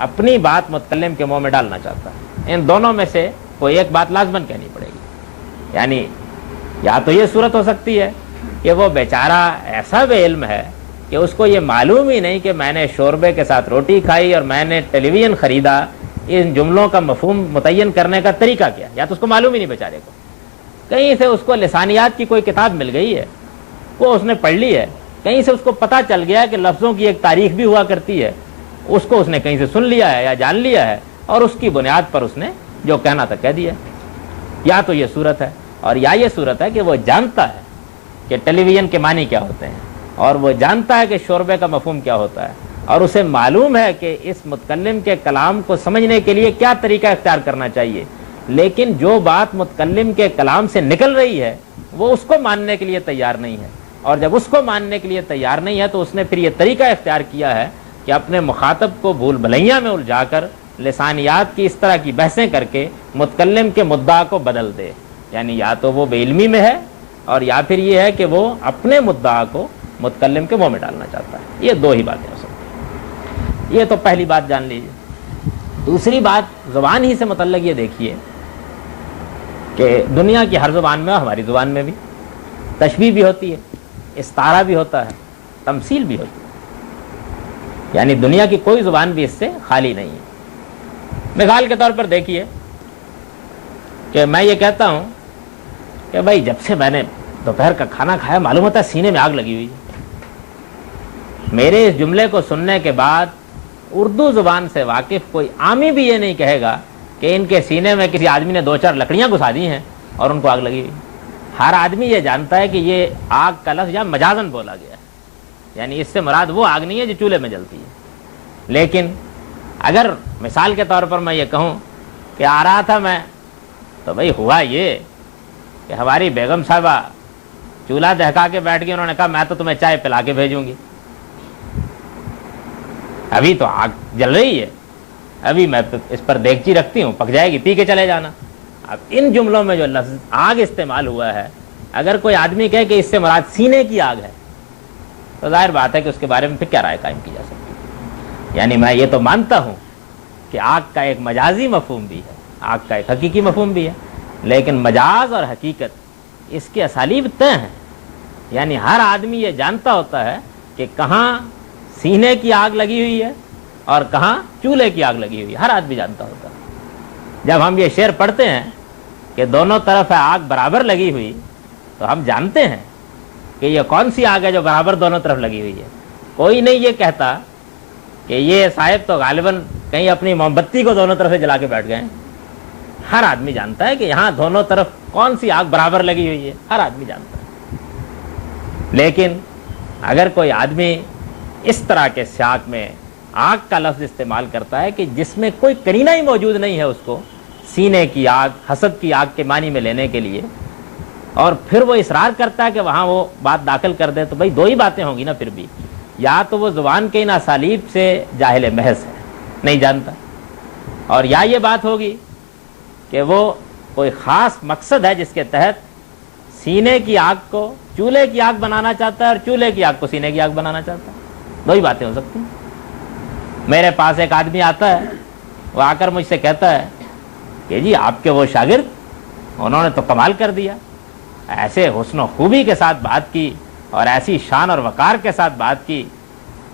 اپنی بات متکلم کے منہ میں ڈالنا چاہتا ہے۔ ان دونوں میں سے کوئی ایک بات لازماً کہنی پڑے گی، یعنی یا تو یہ صورت ہو سکتی ہے کہ وہ بیچارہ ایسا بے علم ہے کہ اس کو یہ معلوم ہی نہیں کہ میں نے شوربے کے ساتھ روٹی کھائی اور میں نے ٹیلی ویژن خریدا، ان جملوں کا مفہوم متعین کرنے کا طریقہ کیا، یا تو اس کو معلوم ہی نہیں بیچارے کو، کہیں سے اس کو لسانیات کی کوئی کتاب مل گئی ہے، وہ اس نے پڑھ لی ہے، کہیں سے اس کو پتہ چل گیا کہ لفظوں کی ایک تاریخ بھی ہوا کرتی ہے، اس کو اس نے کہیں سے سن لیا ہے یا جان لیا ہے اور اس کی بنیاد پر اس نے جو کہنا تھا کہہ دیا۔ یا تو یہ صورت ہے، اور یا یہ صورت ہے کہ وہ جانتا ہے کہ ٹیلی ویژن کے معنی کیا ہوتے ہیں اور وہ جانتا ہے کہ شوربے کا مفہوم کیا ہوتا ہے، اور اسے معلوم ہے کہ اس متکلم کے کلام کو سمجھنے کے لیے کیا طریقہ اختیار کرنا چاہیے، لیکن جو بات متکلم کے کلام سے نکل رہی ہے وہ اس کو ماننے کے لیے تیار نہیں ہے، اور جب اس کو ماننے کے لیے تیار نہیں ہے تو اس نے پھر یہ طریقہ اختیار کیا ہے کہ اپنے مخاطب کو بھول بھلیاں میں الجھا کر لسانیات کی اس طرح کی بحثیں کر کے متکلم کے مدعا کو بدل دے، یعنی یا تو وہ بے علمی میں ہے اور یا پھر یہ ہے کہ وہ اپنے مدعا کو متکلم کے منہ میں ڈالنا چاہتا ہے۔ یہ دو ہی باتیں ہو سکتی ہیں۔ یہ تو پہلی بات جان لیجیے۔ دوسری بات زبان ہی سے متعلق یہ دیکھیے کہ دنیا کی ہر زبان میں اور ہماری زبان میں بھی تشبیہ بھی ہوتی ہے، استعارہ بھی ہوتا ہے، تمثیل بھی ہوتی ہے، یعنی دنیا کی کوئی زبان بھی اس سے خالی نہیں ہے۔ مثال کے طور پر دیکھیے کہ میں یہ کہتا ہوں کہ بھائی جب سے میں نے دوپہر کا کھانا کھایا معلوم ہوتا ہے سینے میں آگ لگی ہوئی ہے۔ میرے اس جملے کو سننے کے بعد اردو زبان سے واقف کوئی عامی بھی یہ نہیں کہے گا کہ ان کے سینے میں کسی آدمی نے دو چار لکڑیاں گھسا دی ہیں اور ان کو آگ لگی ہوئی۔ ہر آدمی یہ جانتا ہے کہ یہ آگ کا لفظ یا مجازن بولا گیا ہے، یعنی اس سے مراد وہ آگ نہیں ہے جو چولہے میں جلتی ہے۔ لیکن اگر مثال کے طور پر میں یہ کہوں کہ آ رہا تھا میں تو بھئی ہوا یہ کہ ہماری بیگم صاحبہ چولہا دہکا کے بیٹھ گئی، انہوں نے کہا میں تو تمہیں چائے پلا کے بھیجوں گی، ابھی تو آگ جل رہی ہے، ابھی میں اس پر دیگچی رکھتی ہوں، پک جائے گی، پی کے چلے جانا۔ اب ان جملوں میں جو لفظ آگ استعمال ہوا ہے، اگر کوئی آدمی کہے کہ اس سے مراد سینے کی آگ ہے تو ظاہر بات ہے کہ اس کے بارے میں پھر کیا رائے قائم کی جا سکتی ہے۔ یعنی میں یہ تو مانتا ہوں کہ آگ کا ایک مجازی مفہوم بھی ہے، آگ کا ایک حقیقی مفہوم بھی ہے، لیکن مجاز اور حقیقت اس کے اسالیب طے ہیں، یعنی ہر آدمی یہ جانتا ہوتا ہے کہ کہاں سینے کی آگ لگی ہوئی ہے اور کہاں چولہے کی آگ لگی ہوئی ہے، ہر آدمی جانتا ہوتا ہے۔ جب ہم یہ شعر پڑھتے ہیں کہ دونوں طرف ہے آگ برابر لگی ہوئی تو ہم جانتے ہیں کہ یہ کون سی آگ ہے جو برابر دونوں طرف لگی ہوئی ہے۔ کوئی نہیں یہ کہتا کہ یہ صاحب تو غالباً کہیں اپنی موم بتی کو دونوں طرف سے جلا کے بیٹھ گئے ہیں۔ ہر آدمی جانتا ہے کہ یہاں دونوں طرف کون سی آگ برابر لگی ہوئی ہے، ہر آدمی جانتا ہے۔ لیکن اگر کوئی آدمی اس طرح کے سیاق میں آگ کا لفظ استعمال کرتا ہے کہ جس میں کوئی قرینہ ہی موجود نہیں ہے اس کو سینے کی آگ، حسد کی آگ کے معنی میں لینے کے لیے، اور پھر وہ اصرار کرتا ہے کہ وہاں وہ بات داخل کر دے، تو بھائی دو ہی باتیں ہوں گی نا پھر بھی، یا تو وہ زبان کے ان اسالیب سے جاہل محض ہے، نہیں جانتا، اور یا یہ بات ہوگی کہ وہ کوئی خاص مقصد ہے جس کے تحت سینے کی آگ کو چولہے کی آگ بنانا چاہتا ہے اور چولہے کی آگ کو سینے کی آگ بنانا چاہتا ہے۔ دو ہی باتیں ہو سکتی ہیں۔ میرے پاس ایک آدمی آتا ہے، وہ آ کر مجھ سے کہتا ہے کہ جی آپ کے وہ شاگرد انہوں نے تو کمال کر دیا، ایسے حسن و خوبی کے ساتھ بات کی اور ایسی شان اور وقار کے ساتھ بات کی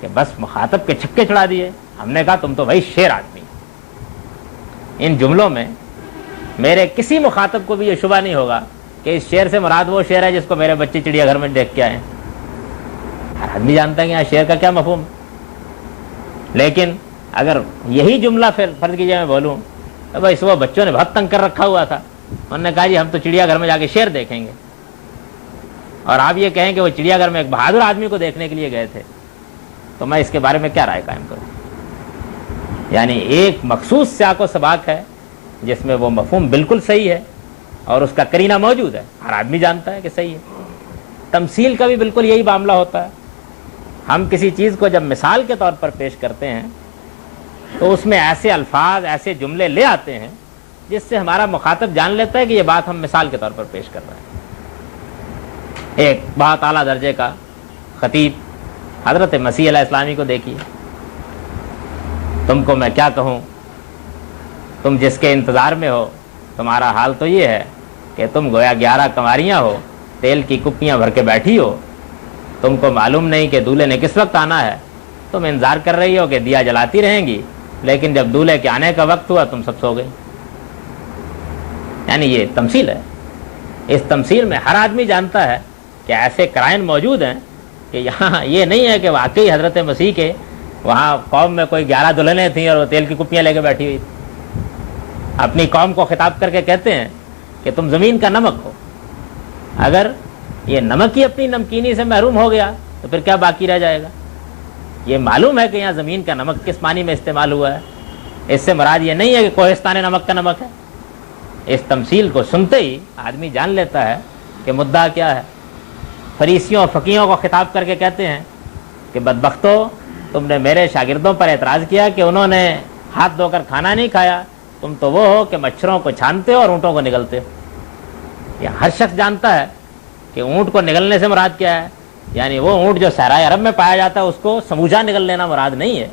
کہ بس مخاطب کے چھکے چھڑا دیے۔ ہم نے کہا تم تو بھائی شیر آدمی. ان جملوں میں میرے کسی مخاطب کو بھی یہ شبہ نہیں ہوگا کہ اس شیر سے مراد وہ شیر ہے جس کو میرے بچے چڑیا گھر میں دیکھ کے آئے. ہر آدمی جانتا ہے کہ یہاں شیر کا کیا مفہوم. لیکن اگر یہی جملہ پھر فرض کیجیے میں بولوں تو بھائی صبح بچوں نے بہت تنگ کر رکھا ہوا تھا, انہوں نے کہا جی ہم تو چڑیا گھر میں جا کے شیر دیکھیں گے, اور آپ یہ کہیں کہ وہ چڑیا گھر میں ایک بہادر آدمی کو دیکھنے کے لیے گئے تھے, تو میں اس کے بارے میں کیا رائے قائم کروں؟ یعنی ایک مخصوص سیاق و سباق ہے جس میں وہ مفہوم بالکل صحیح ہے اور اس کا قرینہ موجود ہے, ہر آدمی جانتا ہے کہ صحیح ہے. تمثیل کا بھی بالکل یہی معاملہ ہوتا ہے. ہم کسی چیز کو جب مثال کے طور پر پیش کرتے ہیں تو اس میں ایسے الفاظ, ایسے جملے لے آتے ہیں جس سے ہمارا مخاطب جان لیتا ہے کہ یہ بات ہم مثال کے طور پر پیش کر رہے ہیں. ایک بہت اعلیٰ درجے کا خطیب حضرت مسیح علیہ السلامی کو دیکھیے, تم کو میں کیا کہوں, تم جس کے انتظار میں ہو تمہارا حال تو یہ ہے کہ تم گویا 11 کنواریاں ہو, تیل کی کپیاں بھر کے بیٹھی ہو, تم کو معلوم نہیں کہ دولہے نے کس وقت آنا ہے, تم انتظار کر رہی ہو کہ دیا جلاتی رہیں گی, لیکن جب دولہے کے آنے کا وقت ہوا تم سب سو گئی. یعنی یہ تمثیل ہے. اس تمثیل میں ہر آدمی جانتا ہے کہ ایسے قرائن موجود ہیں کہ یہاں یہ نہیں ہے کہ واقعی حضرت مسیح کے وہاں قوم میں کوئی 11 دلہنیں تھیں اور وہ تیل کی کپیاں لے کے بیٹھی ہوئی تھی. اپنی قوم کو خطاب کر کے کہتے ہیں کہ تم زمین کا نمک ہو, اگر یہ نمک ہی اپنی نمکینی سے محروم ہو گیا تو پھر کیا باقی رہ جائے گا. یہ معلوم ہے کہ یہاں زمین کا نمک کس معنی میں استعمال ہوا ہے. اس سے مراد یہ نہیں ہے کہ کوہستان نمک کا نمک ہے. اس تمثیل کو سنتے ہی آدمی جان لیتا ہے کہ مدعا کیا ہے. فریسیوں فقیہوں کو خطاب کر کے کہتے ہیں کہ بدبختو, تم نے میرے شاگردوں پر اعتراض کیا کہ انہوں نے ہاتھ دھو کر کھانا نہیں کھایا, تم تو وہ ہو کہ مچھروں کو چھانتے ہو اور اونٹوں کو نگلتے ہو. یہ ہر شخص جانتا ہے کہ اونٹ کو نگلنے سے مراد کیا ہے. یعنی وہ اونٹ جو صحرائے عرب میں پایا جاتا ہے اس کو سموجہ نگل لینا مراد نہیں ہے.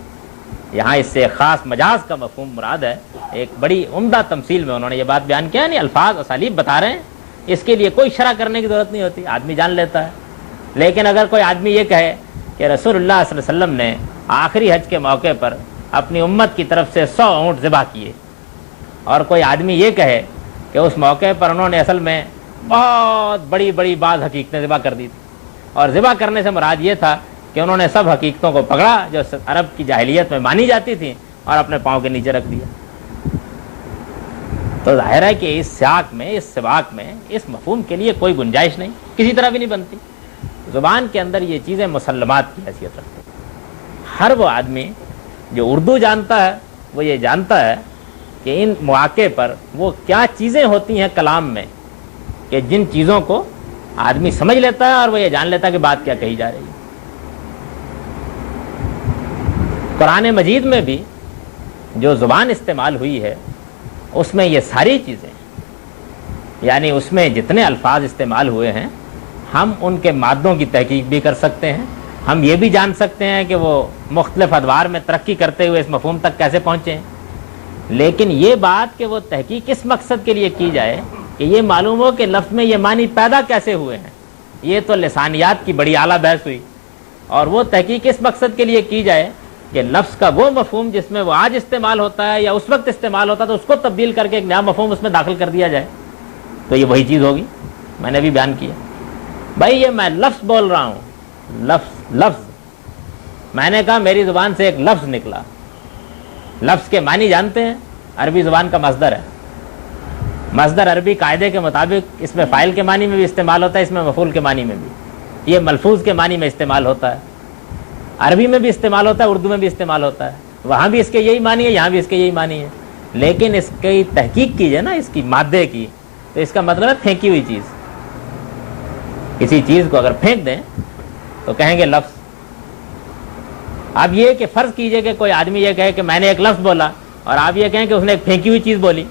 یہاں اس سے خاص مجاز کا مفہوم مراد ہے. ایک بڑی عمدہ تمثیل میں انہوں نے یہ بات بیان کیا, نہیں الفاظ اسالیب بتا رہے ہیں, اس کے لیے کوئی شرح کرنے کی ضرورت نہیں ہوتی, آدمی جان لیتا ہے. لیکن اگر کوئی آدمی یہ کہے کہ رسول اللہ صلی اللہ علیہ وسلم نے آخری حج کے موقع پر اپنی امت کی طرف سے 100 اونٹ ذبح کیے, اور کوئی آدمی یہ کہے کہ اس موقع پر انہوں نے اصل میں بہت بڑی بڑی بعض حقیقتیں ذبح کر دی تھی, اور ذبح کرنے سے مراد یہ تھا کہ انہوں نے سب حقیقتوں کو پکڑا جو عرب کی جاہلیت میں مانی جاتی تھی اور اپنے پاؤں کے نیچے رکھ دیا, تو ظاہر ہے کہ اس سیاق میں, اس سباق میں اس مفہوم کے لیے کوئی گنجائش نہیں, کسی طرح بھی نہیں بنتی. زبان کے اندر یہ چیزیں مسلمات کی حیثیت رکھتی ہیں. ہر وہ آدمی جو اردو جانتا ہے وہ یہ جانتا ہے کہ ان مواقع پر وہ کیا چیزیں ہوتی ہیں کلام میں کہ جن چیزوں کو آدمی سمجھ لیتا ہے اور وہ یہ جان لیتا ہے کہ بات کیا کہی جا رہی ہے. قرآن مجید میں بھی جو زبان استعمال ہوئی ہے اس میں یہ ساری چیزیں, یعنی اس میں جتنے الفاظ استعمال ہوئے ہیں, ہم ان کے مادوں کی تحقیق بھی کر سکتے ہیں. ہم یہ بھی جان سکتے ہیں کہ وہ مختلف ادوار میں ترقی کرتے ہوئے اس مفہوم تک کیسے پہنچے ہیں. لیکن یہ بات کہ وہ تحقیق کس مقصد کے لیے کی جائے کہ یہ معلوم ہو کہ لفظ میں یہ معنی پیدا کیسے ہوئے ہیں, یہ تو لسانیات کی بڑی اعلیٰ بحث ہوئی. اور وہ تحقیق اس مقصد کے لیے کی جائے کہ لفظ کا وہ مفہوم جس میں وہ آج استعمال ہوتا ہے یا اس وقت استعمال ہوتا ہے تو اس کو تبدیل کر کے ایک نیا مفہوم اس میں داخل کر دیا جائے, تو یہ وہی چیز ہوگی. میں نے بھی بیان کیا بھائی, یہ میں لفظ بول رہا ہوں, لفظ میں نے کہا میری زبان سے ایک لفظ نکلا. لفظ کے معنی جانتے ہیں, عربی زبان کا مصدر ہے. مصدر عربی قاعدے کے مطابق اس میں فاعل کے معنی میں بھی استعمال ہوتا ہے, اس میں مفعول کے معنی میں بھی. یہ ملفوظ کے معنی میں استعمال ہوتا ہے, عربی میں بھی استعمال ہوتا ہے, اردو میں بھی استعمال ہوتا ہے. وہاں بھی اس کے یہی معنی ہے, یہاں بھی اس کے یہی معنی ہے. لیکن اس کی تحقیق کیجیے نا, اس کی مادے کی, تو اس کا مطلب ہے پھینکی ہوئی چیز. کسی چیز کو اگر پھینک دیں تو کہیں گے لفظ. اب یہ کہ فرض کیجئے کہ کوئی آدمی یہ کہے کہ میں نے ایک لفظ بولا اور آپ یہ کہیں کہ اس نے ایک پھینکی ہوئی چیز بولی,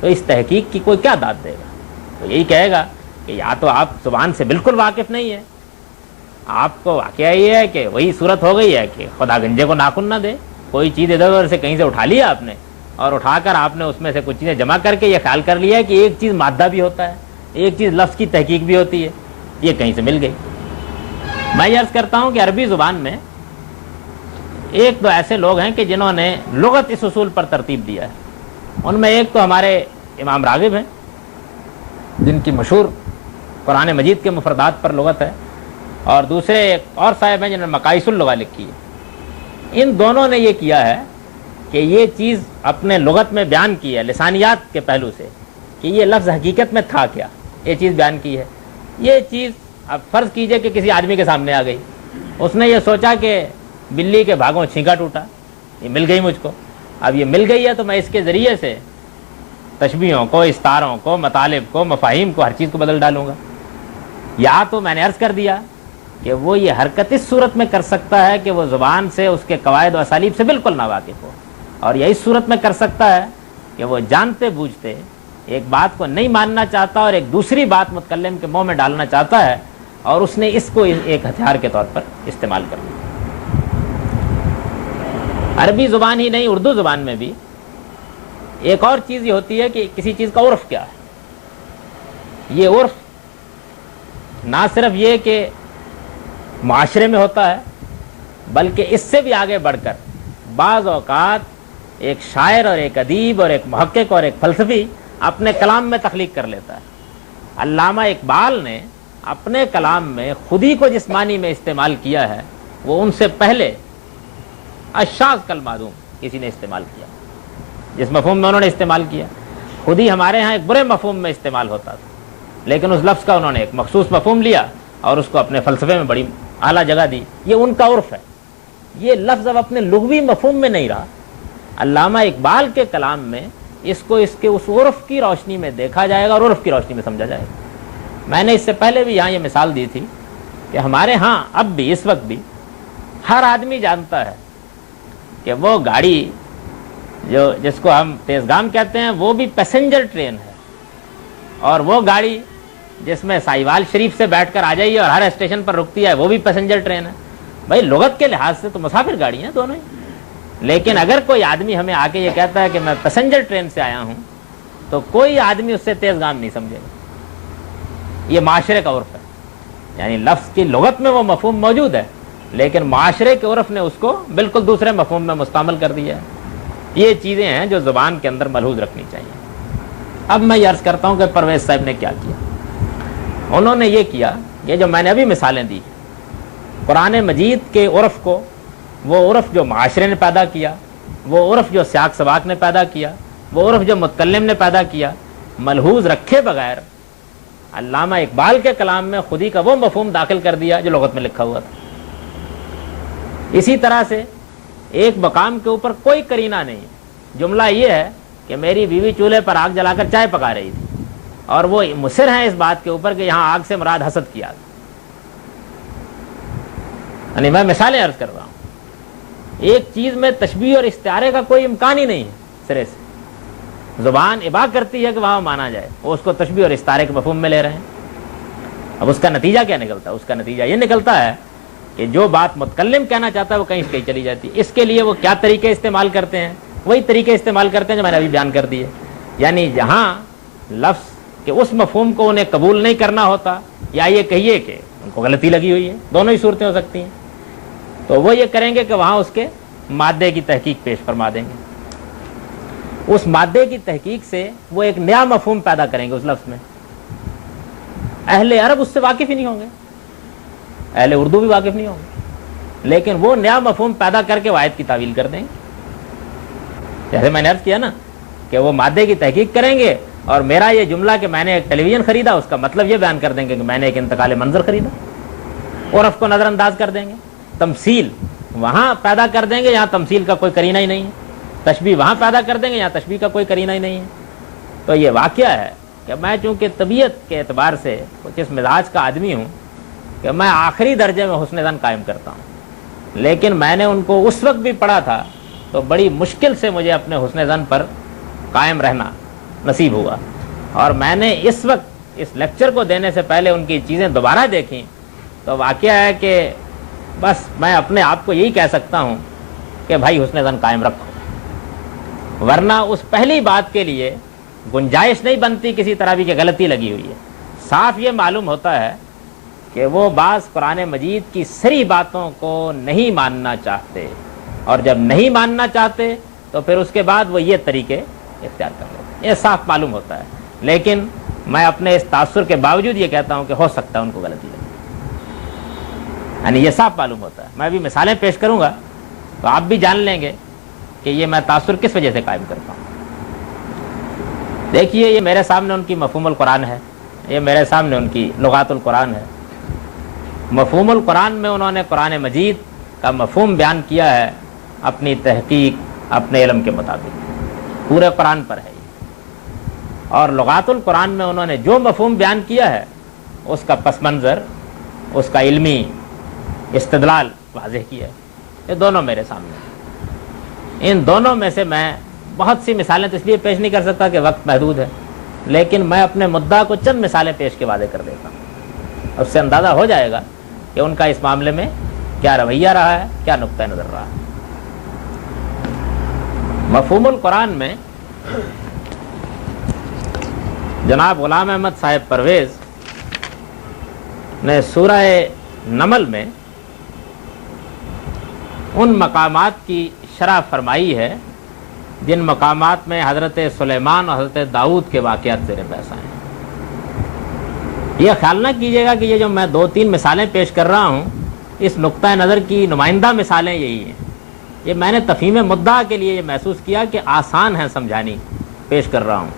تو اس تحقیق کی کوئی کیا داد دے گا؟ تو یہی کہے گا کہ یا تو آپ زبان سے بالکل واقف نہیں ہے, آپ کو واقعہ یہ ہے کہ وہی صورت ہو گئی ہے کہ خدا گنجے کو ناخن نہ دے, کوئی چیز ادھر ادھر سے کہیں سے اٹھا لیا آپ نے, اور اٹھا کر آپ نے اس میں سے کچھ چیزیں جمع کر کے یہ خیال کر لیا ہے کہ ایک چیز مادہ بھی ہوتا ہے, ایک چیز لفظ کی تحقیق بھی ہوتی ہے, یہ کہیں سے مل گئی. میں یہ عرض کرتا ہوں کہ عربی زبان میں ایک تو ایسے لوگ ہیں کہ جنہوں نے لغت اس اصول پر ترتیب دیا ہے. ان میں ایک تو ہمارے امام راغب ہیں جن کی مشہور قرآن مجید کے مفردات پر لغت ہے, اور دوسرے ایک اور صاحب ہیں جنہوں نے مقائص اللغہ لکھی ہے. ان دونوں نے یہ کیا ہے کہ یہ چیز اپنے لغت میں بیان کی ہے لسانیات کے پہلو سے کہ یہ لفظ حقیقت میں تھا کیا, یہ چیز بیان کی ہے. یہ چیز اب فرض کیجئے کہ کسی آدمی کے سامنے آ گئی, اس نے یہ سوچا کہ بلی کے بھاگوں چھینکا ٹوٹا, یہ مل گئی مجھ کو. اب یہ مل گئی ہے تو میں اس کے ذریعے سے تشبیہوں کو, استعاروں کو, مطالب کو, مفاہیم کو, ہر چیز کو بدل ڈالوں گا. یا تو میں نے عرض کر دیا کہ وہ یہ حرکت اس صورت میں کر سکتا ہے کہ وہ زبان سے اس کے قواعد و اسالیب سے بالکل ناواقف ہو, اور یہ اس صورت میں کر سکتا ہے کہ وہ جانتے بوجھتے ایک بات کو نہیں ماننا چاہتا اور ایک دوسری بات متکلم کے منہ میں ڈالنا چاہتا ہے, اور اس نے اس کو ایک ہتھیار کے طور پر استعمال کر لیا. عربی زبان ہی نہیں, اردو زبان میں بھی ایک اور چیز یہ ہوتی ہے کہ کسی چیز کا عرف کیا ہے. یہ عرف نہ صرف یہ کہ معاشرے میں ہوتا ہے, بلکہ اس سے بھی آگے بڑھ کر بعض اوقات ایک شاعر اور ایک ادیب اور ایک محقق اور ایک فلسفی اپنے کلام میں تخلیق کر لیتا ہے. علامہ اقبال نے اپنے کلام میں خودی کو جس معنی میں استعمال کیا ہے وہ ان سے پہلے الشاذ کالمعدوم کسی نے استعمال کیا. جس مفہوم میں انہوں نے استعمال کیا, خودی ہمارے ہاں ایک برے مفہوم میں استعمال ہوتا تھا, لیکن اس لفظ کا انہوں نے ایک مخصوص مفہوم لیا اور اس کو اپنے فلسفے میں بڑی اعلیٰ جگہ دی. یہ ان کا عرف ہے. یہ لفظ اب اپنے لغوی مفہوم میں نہیں رہا. علامہ اقبال کے کلام میں اس کو اس کے اس عرف کی روشنی میں دیکھا جائے گا اور عرف کی روشنی میں سمجھا جائے گا. میں نے اس سے پہلے بھی یہاں یہ مثال دی تھی کہ ہمارے ہاں اب بھی اس وقت بھی ہر آدمی جانتا ہے کہ وہ گاڑی جس کو ہم تیزگام کہتے ہیں وہ بھی پیسنجر ٹرین ہے, اور وہ گاڑی جس میں سائیوال شریف سے بیٹھ کر آ جائیے اور ہر اسٹیشن پر رکتی ہے وہ بھی پیسنجر ٹرین ہے. بھائی لغت کے لحاظ سے تو مسافر گاڑی ہیں دونوں ہی, لیکن اگر کوئی آدمی ہمیں آ کے یہ کہتا ہے کہ میں پیسنجر ٹرین سے آیا ہوں تو کوئی آدمی اس سے تیزگام نہیں سمجھے گا. یہ معاشرے کا عرف ہے, یعنی لفظ کی لغت میں وہ مفہوم موجود ہے لیکن معاشرے کے عرف نے اس کو بالکل دوسرے مفہوم میں مستعمل کر دیا ہے. یہ چیزیں ہیں جو زبان کے اندر ملحوظ رکھنی چاہیے. اب میں یہ عرض کرتا ہوں کہ پرویز صاحب نے کیا کیا. انہوں نے یہ کیا, یہ جو میں نے ابھی مثالیں دی, قرآن مجید کے عرف کو, وہ عرف جو معاشرے نے پیدا کیا, وہ عرف جو سیاق سباق نے پیدا کیا, وہ عرف جو متکلم نے پیدا کیا, ملحوظ رکھے بغیر علامہ اقبال کے کلام میں خودی کا وہ مفہوم داخل کر دیا جو لغت میں لکھا ہوا تھا. اسی طرح سے ایک مقام کے اوپر کوئی کرینہ نہیں, جملہ یہ ہے کہ میری بیوی چولہے پر آگ جلا کر چائے پکا رہی تھی, اور وہ مصر ہیں اس بات کے اوپر کہ یہاں آگ سے مراد حسد کی آگ. یعنی میں مثالیں عرض کر رہا ہوں. ایک چیز میں تشبیہ اور استعارے کا کوئی امکان ہی نہیں ہے سرے سے. زبان ابا کرتی ہے کہ وہاں مانا جائے, وہ اس کو تشبیہ اور استعارے کے مفہوم میں لے رہے ہیں. اب اس کا نتیجہ کیا نکلتا ہے؟ اس کا نتیجہ یہ نکلتا ہے کہ جو بات متکلم کہنا چاہتا ہے وہ کہیں سے کہیں چلی جاتی ہے. اس کے لیے وہ کیا طریقے استعمال کرتے ہیں؟ وہی طریقے استعمال کرتے ہیں جو میں نے ابھی بیان کر دیے. یعنی جہاں لفظ کے اس مفہوم کو انہیں قبول نہیں کرنا ہوتا, یا یہ کہیے کہ ان کو غلطی لگی ہوئی ہے, دونوں ہی صورتیں ہو سکتی ہیں, تو وہ یہ کریں گے کہ وہاں اس کے مادے کی تحقیق پیش فرما دیں گے. اس مادے کی تحقیق سے وہ ایک نیا مفہوم پیدا کریں گے اس لفظ میں. اہل عرب اس سے واقف ہی نہیں ہوں گے, اہل اردو بھی واقف نہیں ہوں گے, لیکن وہ نیا مفہوم پیدا کر کے آیت کی تعویل کر دیں گے. جیسے میں نے عرض کیا نا کہ وہ مادے کی تحقیق کریں گے, اور میرا یہ جملہ کہ میں نے ایک ٹیلی ویژن خریدا, اس کا مطلب یہ بیان کر دیں گے کہ میں نے ایک انتقال منظر خریدا. عرف کو نظر انداز کر دیں گے. تمثیل وہاں پیدا کر دیں گے جہاں تمثیل کا کوئی کرینہ ہی نہیں ہے, تشبیہ وہاں پیدا کر دیں گے یہاں تشبیہ کا کوئی کرینہ ہی نہیں ہے. تو یہ واقعہ ہے کہ میں چونکہ طبیعت کے اعتبار سے کچھ اس مزاج کا آدمی ہوں کہ میں آخری درجے میں حسن ظن قائم کرتا ہوں, لیکن میں نے ان کو اس وقت بھی پڑھا تھا تو بڑی مشکل سے مجھے اپنے حسن ظن پر قائم رہنا نصیب ہوا. اور میں نے اس وقت اس لیکچر کو دینے سے پہلے ان کی چیزیں دوبارہ دیکھیں تو واقعہ ہے کہ بس میں اپنے آپ کو یہی کہہ سکتا ہوں کہ بھائی حسن ظن قائم رکھو, ورنہ اس پہلی بات کے لیے گنجائش نہیں بنتی کسی طرح بھی کہ غلطی لگی ہوئی ہے. صاف یہ معلوم ہوتا ہے کہ وہ بعض قرآن مجید کی صریح باتوں کو نہیں ماننا چاہتے اور جب نہیں ماننا چاہتے تو پھر اس کے بعد وہ یہ طریقے اختیار کر لیتے ہیں. یہ صاف معلوم ہوتا ہے. لیکن میں اپنے اس تاثر کے باوجود یہ کہتا ہوں کہ ہو سکتا ہے ان کو غلطی لگے. یعنی یہ صاف معلوم ہوتا ہے. میں بھی مثالیں پیش کروں گا تو آپ بھی جان لیں گے کہ یہ میں تاثر کس وجہ سے قائم کرتا ہوں. دیکھیے یہ میرے سامنے ان کی مفہوم القرآن ہے, یہ میرے سامنے ان کی لغات القرآن ہے. مفہوم القرآن میں انہوں نے قرآن مجید کا مفہوم بیان کیا ہے اپنی تحقیق اپنے علم کے مطابق, پورے قرآن پر ہے. اور لغات القرآن میں انہوں نے جو مفہوم بیان کیا ہے اس کا پس منظر, اس کا علمی استدلال واضح کیا ہے. یہ دونوں میرے سامنے ہیں. ان دونوں میں سے میں بہت سی مثالیں تو اس لیے پیش نہیں کر سکتا کہ وقت محدود ہے, لیکن میں اپنے مدعا کو چند مثالیں پیش کے وعدے کر دیتا ہوں. اس سے اندازہ ہو جائے گا کہ ان کا اس معاملے میں کیا رویہ رہا ہے, کیا نقطہ نظر رہا ہے. مفہوم القرآن میں جناب غلام احمد صاحب پرویز نے سورہ نمل میں ان مقامات کی شرح فرمائی ہے جن مقامات میں حضرت سلیمان اور حضرت داؤد کے واقعات زیر بحث آئے ہیں. یہ خیال نہ کیجیے گا کہ یہ جو میں 2-3 مثالیں پیش کر رہا ہوں اس نقطہ نظر کی نمائندہ مثالیں یہی ہیں. یہ میں نے تفہیم مدعا کے لیے یہ محسوس کیا کہ آسان ہے سمجھانی, پیش کر رہا ہوں.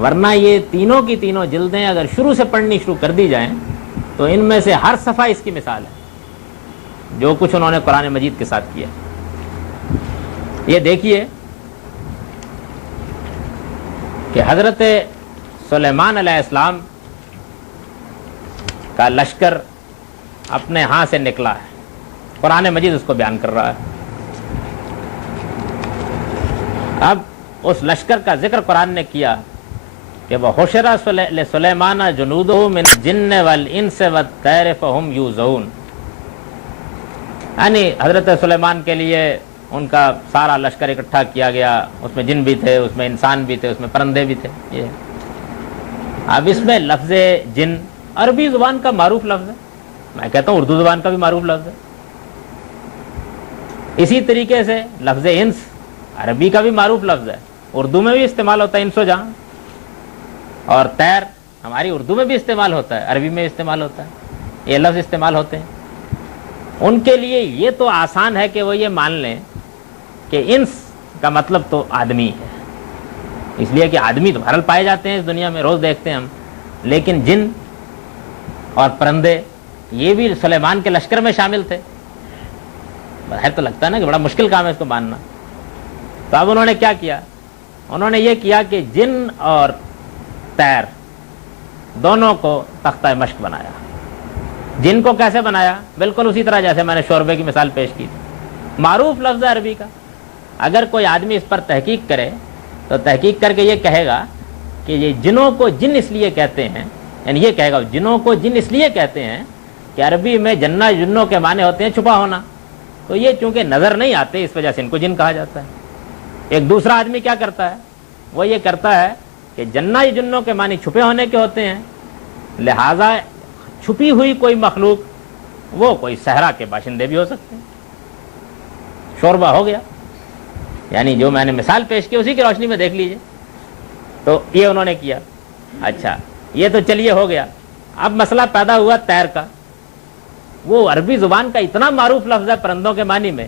ورنہ یہ تینوں کی تینوں جلدیں اگر شروع سے پڑھنی شروع کر دی جائیں تو ان میں سے ہر صفحہ اس کی مثال ہے جو کچھ انہوں نے قرآن مجید کے ساتھ کیا. یہ دیکھیے کہ حضرت سلیمان علیہ السلام کا لشکر اپنے ہاں سے نکلا ہے, قرآن مجید اس کو بیان کر رہا ہے. اب اس لشکر کا ذکر قرآن نے کیا کہ وہ حشر سلیمان جنودہ من الجن والانس والطیر فہم یوزعون, یعنی حضرت سلیمان کے لیے ان کا سارا لشکر اکٹھا کیا گیا. اس میں جن بھی تھے, اس میں انسان بھی تھے, اس میں پرندے بھی تھے. یہ اب اس میں لفظ جن عربی زبان کا معروف لفظ ہے, میں کہتا ہوں اردو زبان کا بھی معروف لفظ ہے. اسی طریقے سے لفظ انس عربی کا بھی معروف لفظ ہے, اردو میں بھی استعمال ہوتا ہے انس و جہاں. اور طیر ہماری اردو میں بھی استعمال ہوتا ہے, عربی میں استعمال ہوتا ہے, یہ لفظ استعمال ہوتے ہیں. ان کے لیے یہ تو آسان ہے کہ وہ یہ مان لیں کہ انس کا مطلب تو آدمی ہے, اس لیے کہ آدمی تو بہرحال پائے جاتے ہیں اس دنیا میں, روز دیکھتے ہیں ہم. لیکن جن اور پرندے یہ بھی سلیمان کے لشکر میں شامل تھے. بظاہر تو لگتا ہے نا کہ بڑا مشکل کام ہے اس کو ماننا. تو اب انہوں نے کیا کیا, انہوں نے یہ کیا کہ جن اور طیر دونوں کو تختہ مشق بنایا. جن کو کیسے بنایا؟ بالکل اسی طرح جیسے میں نے شوربے کی مثال پیش کی تھی. معروف لفظ ہے عربی کا. اگر کوئی آدمی اس پر تحقیق کرے تو تحقیق کر کے یہ کہے گا کہ یہ جنوں کو جن اس لیے کہتے ہیں, یعنی یہ کہے گا جنوں کو جن اس لیے کہتے ہیں کہ عربی میں جنہ جنوں کے معنی ہوتے ہیں چھپا ہونا, تو یہ چونکہ نظر نہیں آتے اس وجہ سے ان کو جن کہا جاتا ہے. ایک دوسرا آدمی کیا کرتا ہے, وہ یہ کرتا ہے کہ جنہ جنوں کے معنی چھپے ہونے کے ہوتے ہیں, لہذا چھپی ہوئی کوئی مخلوق وہ کوئی صحرا کے باشندے بھی ہو سکتے ہیں. شوربہ ہو گیا, یعنی جو میں نے مثال پیش کی اسی کی روشنی میں دیکھ لیجئے. تو یہ انہوں نے کیا. اچھا یہ تو چلیے ہو گیا. اب مسئلہ پیدا ہوا طیر کا. وہ عربی زبان کا اتنا معروف لفظ ہے پرندوں کے معنی میں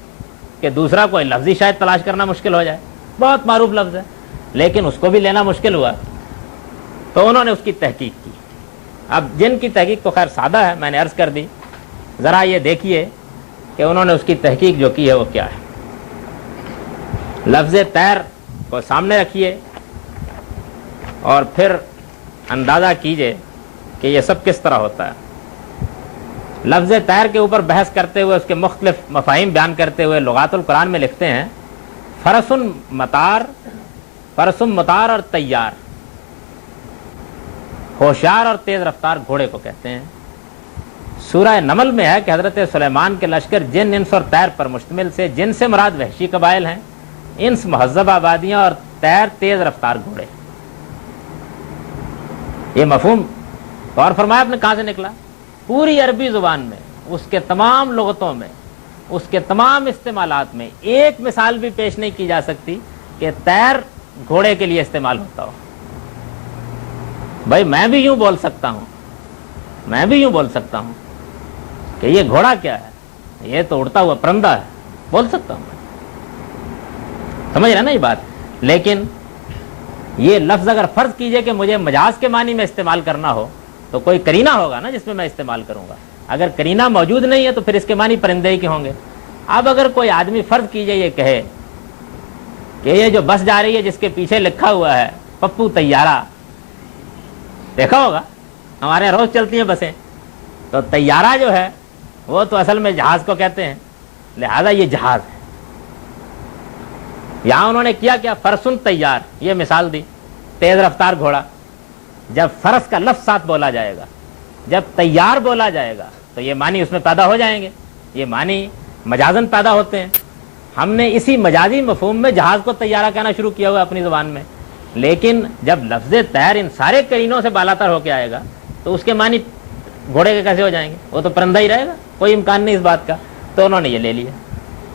کہ دوسرا کوئی لفظی شاید تلاش کرنا مشکل ہو جائے. بہت معروف لفظ ہے, لیکن اس کو بھی لینا مشکل ہوا. تو انہوں نے اس کی تحقیق کی. اب جن کی تحقیق تو خیر سادہ ہے, میں نے عرض کر دی. ذرا یہ دیکھیے کہ انہوں نے اس کی تحقیق جو کی ہے وہ کیا ہے. لفظ طیر کو سامنے رکھیے اور پھر اندازہ کیجئے کہ یہ سب کس طرح ہوتا ہے. لفظ طیر کے اوپر بحث کرتے ہوئے اس کے مختلف مفاہیم بیان کرتے ہوئے لغات القرآن میں لکھتے ہیں فرسن مطار اور تیار, ہوشیار اور تیز رفتار گھوڑے کو کہتے ہیں. سورہ نمل میں ہے کہ حضرت سلیمان کے لشکر جن, انس اور طیر پر مشتمل سے. جن سے مراد وحشی قبائل ہیں, انس مہذب آبادیاں اور طیر تیز رفتار گھوڑے. یہ مفہوم غور فرمایا آپ نے کہاں سے نکلا؟ پوری عربی زبان میں, اس کے تمام لغتوں میں اس کے تمام استعمالات میں ایک مثال بھی پیش نہیں کی جا سکتی کہ تیر گھوڑے کے لیے استعمال ہوتا ہو. بھائی میں بھی یوں بول سکتا ہوں کہ یہ گھوڑا کیا ہے, یہ تو اڑتا ہوا پرندہ ہے, بول سکتا ہوں میں, سمجھ رہے نا یہ بات. لیکن یہ لفظ اگر فرض کیجئے کہ مجھے مجاز کے معنی میں استعمال کرنا ہو تو کوئی کرینہ ہوگا نا جس میں میں استعمال کروں گا. اگر کرینہ موجود نہیں ہے تو پھر اس کے معنی پرندے ہی کے ہوں گے. اب اگر کوئی آدمی فرض کیجئے یہ کہے کہ یہ جو بس جا رہی ہے جس کے پیچھے لکھا ہوا ہے پپو طیارہ, دیکھا ہوگا ہمارے یہاں روز چلتی ہیں بسیں, تو طیارہ جو ہے وہ تو اصل میں جہاز کو کہتے ہیں, لہذا یہ جہاز ہے. یہاں انہوں نے کیا فرسن طیار, یہ مثال دی, تیز رفتار گھوڑا. جب فرس کا لفظ ساتھ بولا جائے گا, جب طیار بولا جائے گا تو یہ معنی اس میں پیدا ہو جائیں گے. یہ معنی مجازن پیدا ہوتے ہیں. ہم نے اسی مجازی مفہوم میں جہاز کو طیارہ کہنا شروع کیا ہوا اپنی زبان میں, لیکن جب لفظ تیر ان سارے کرینوں سے بالاتر ہو کے آئے گا تو اس کے معنی گھوڑے کے کیسے ہو جائیں گے؟ وہ تو پرندہ ہی رہے گا, کوئی امکان نہیں اس بات کا. تو انہوں نے یہ لے لیا,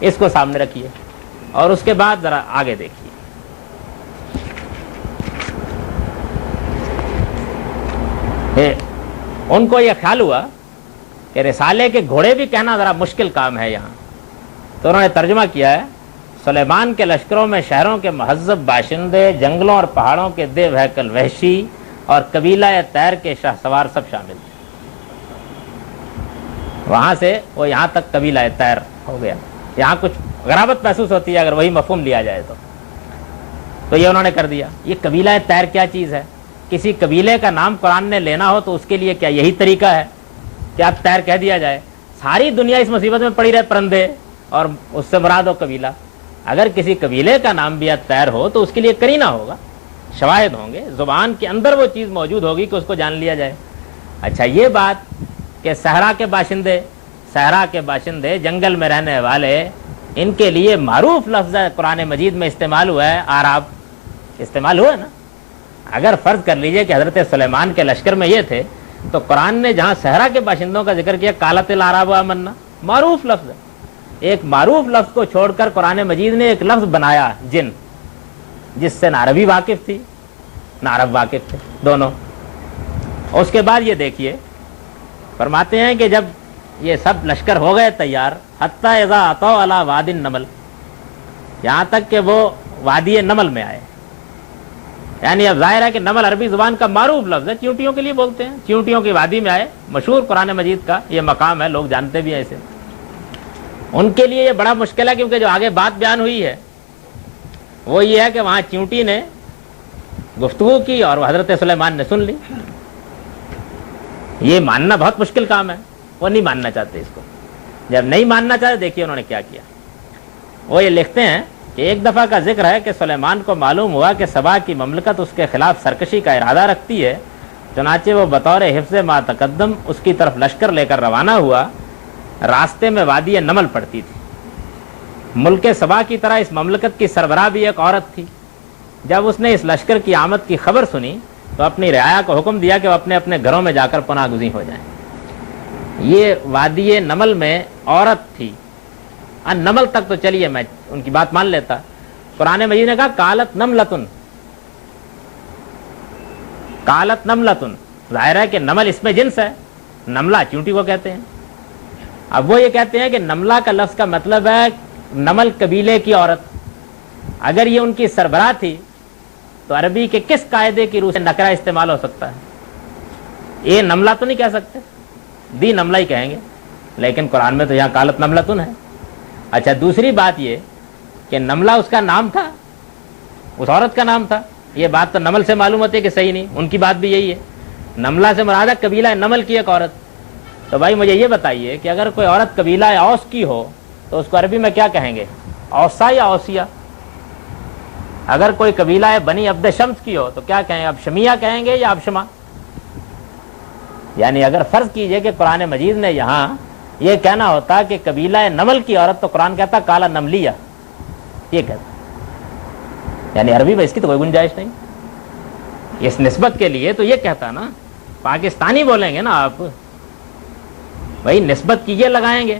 اس کو سامنے رکھیے اور اس کے بعد ذرا آگے دیکھیے. ان کو یہ خیال ہوا کہ رسالے کے گھوڑے بھی کہنا ذرا مشکل کام ہے یہاں, تو انہوں نے ترجمہ کیا ہے سلیمان کے لشکروں میں شہروں کے مہذب باشندے, جنگلوں اور پہاڑوں کے دیو ہیکل وحشی اور قبیلہ تیر کے شاہ سوار سب شامل تھے. وہاں سے وہ یہاں تک قبیلہ تیر ہو گیا. یہاں کچھ غرابت محسوس ہوتی ہے اگر وہی مفہوم لیا جائے تو یہ انہوں نے کر دیا. یہ قبیلہ تیر کیا چیز ہے؟ کسی قبیلے کا نام قرآن نے لینا ہو تو اس کے لیے کیا یہی طریقہ ہے کہ اب تیر کہہ دیا جائے؟ ساری دنیا اس مصیبت میں پڑی رہے پرندے, اور اس سے مراد ہو قبیلہ. اگر کسی قبیلے کا نام بھی تیر ہو تو اس کے لیے کرینہ ہوگا, شواہد ہوں گے, زبان کے اندر وہ چیز موجود ہوگی کہ اس کو جان لیا جائے. اچھا, یہ بات کہ صحرا کے باشندے جنگل میں رہنے والے, ان کے لیے معروف لفظ قرآن مجید میں استعمال ہوا ہے آراب, استعمال ہوا ہے نا. اگر فرض کر لیجئے کہ حضرت سلیمان کے لشکر میں یہ تھے تو قرآن نے جہاں صحرا کے باشندوں کا ذکر کیا قالت الاعراب آمنا, معروف لفظ ہے. ایک معروف لفظ کو چھوڑ کر قرآن مجید نے ایک لفظ بنایا جن, جس سے نہ عربی واقف تھی نہ عرب واقف تھے دونوں. اس کے بعد یہ دیکھیے فرماتے ہیں کہ جب یہ سب لشکر ہو گئے تیار, حتی اذا اتوا علی واد النمل, یہاں تک کہ وہ وادی نمل میں آئے. یعنی اب ظاہر ہے کہ نمل عربی زبان کا معروف لفظ ہے, چیونٹیوں کے لیے بولتے ہیں. چیونٹیوں کی وادی میں آئے, مشہور قرآن مجید کا یہ مقام ہے, لوگ جانتے بھی ہیں اسے. ان کے لیے یہ بڑا مشکل ہے کیونکہ جو آگے بات بیان ہوئی ہے وہ یہ ہے کہ وہاں چیونٹی نے گفتگو کی اور حضرت سلیمان نے سن لی. یہ ماننا بہت مشکل کام ہے, وہ نہیں ماننا چاہتے اس کو. جب نہیں ماننا چاہتے دیکھیے انہوں نے کیا کیا. وہ یہ لکھتے ہیں کہ ایک دفعہ کا ذکر ہے کہ سلیمان کو معلوم ہوا کہ سبا کی مملکت اس کے خلاف سرکشی کا ارادہ رکھتی ہے, چنانچہ وہ بطور حفظ ما تقدم اس کی طرف لشکر لے کر روانہ ہوا. راستے میں وادی نمل پڑتی تھی. ملک سبا کی طرح اس مملکت کی سربراہ بھی ایک عورت تھی. جب اس نے اس لشکر کی آمد کی خبر سنی تو اپنی رعایا کو حکم دیا کہ وہ اپنے اپنے گھروں میں جا کر پناہ گزین ہو جائیں. یہ وادی نمل میں عورت تھی. نمل تک تو چلیے میں ان کی بات مان لیتا. قرآن مجید نے کہا کالت نملتن, کالت نملتن, ظاہر ہے کہ نمل اس میں جنس ہے, نملہ چیونٹی کو کہتے ہیں. اب وہ یہ کہتے ہیں کہ نملہ کا لفظ کا مطلب ہے نمل قبیلے کی عورت. اگر یہ ان کی سربراہ تھی تو عربی کے کس قاعدے کی روح سے نکرہ استعمال ہو سکتا ہے؟ یہ نملہ تو نہیں کہہ سکتے, دی نملہ ہی کہیں گے, لیکن قرآن میں تو یہاں کالت نملتن ہے. اچھا, دوسری بات یہ کہ نملہ اس کا نام تھا, اس عورت کا نام تھا. یہ بات تو نمل سے معلوم ہوتی ہے کہ صحیح نہیں, ان کی بات بھی یہی ہے. نملہ سے مراد ہے قبیلہ نمل کی ایک عورت. تو بھائی مجھے یہ بتائیے کہ اگر کوئی عورت قبیلہ اوس کی ہو تو اس کو عربی میں کیا کہیں گے, اوسا یا اوسیا؟ اگر کوئی قبیلہ بنی عبد شمس کی ہو تو کیا کہیں, ابشمیہ کہیں گے یا ابشما؟ یعنی اگر فرض کیجئے کہ قرآن مجید نے یہاں یہ کہنا ہوتا کہ قبیلہ نمل کی عورت, تو قرآن کہتا کالا نملیہ, یہ کہتا. یعنی عربی میں اس کی تو کوئی گنجائش نہیں. اس نسبت کے لیے تو یہ کہتا نا, پاکستانی بولیں گے نا آپ, بھائی نسبت کیجئے لگائیں گے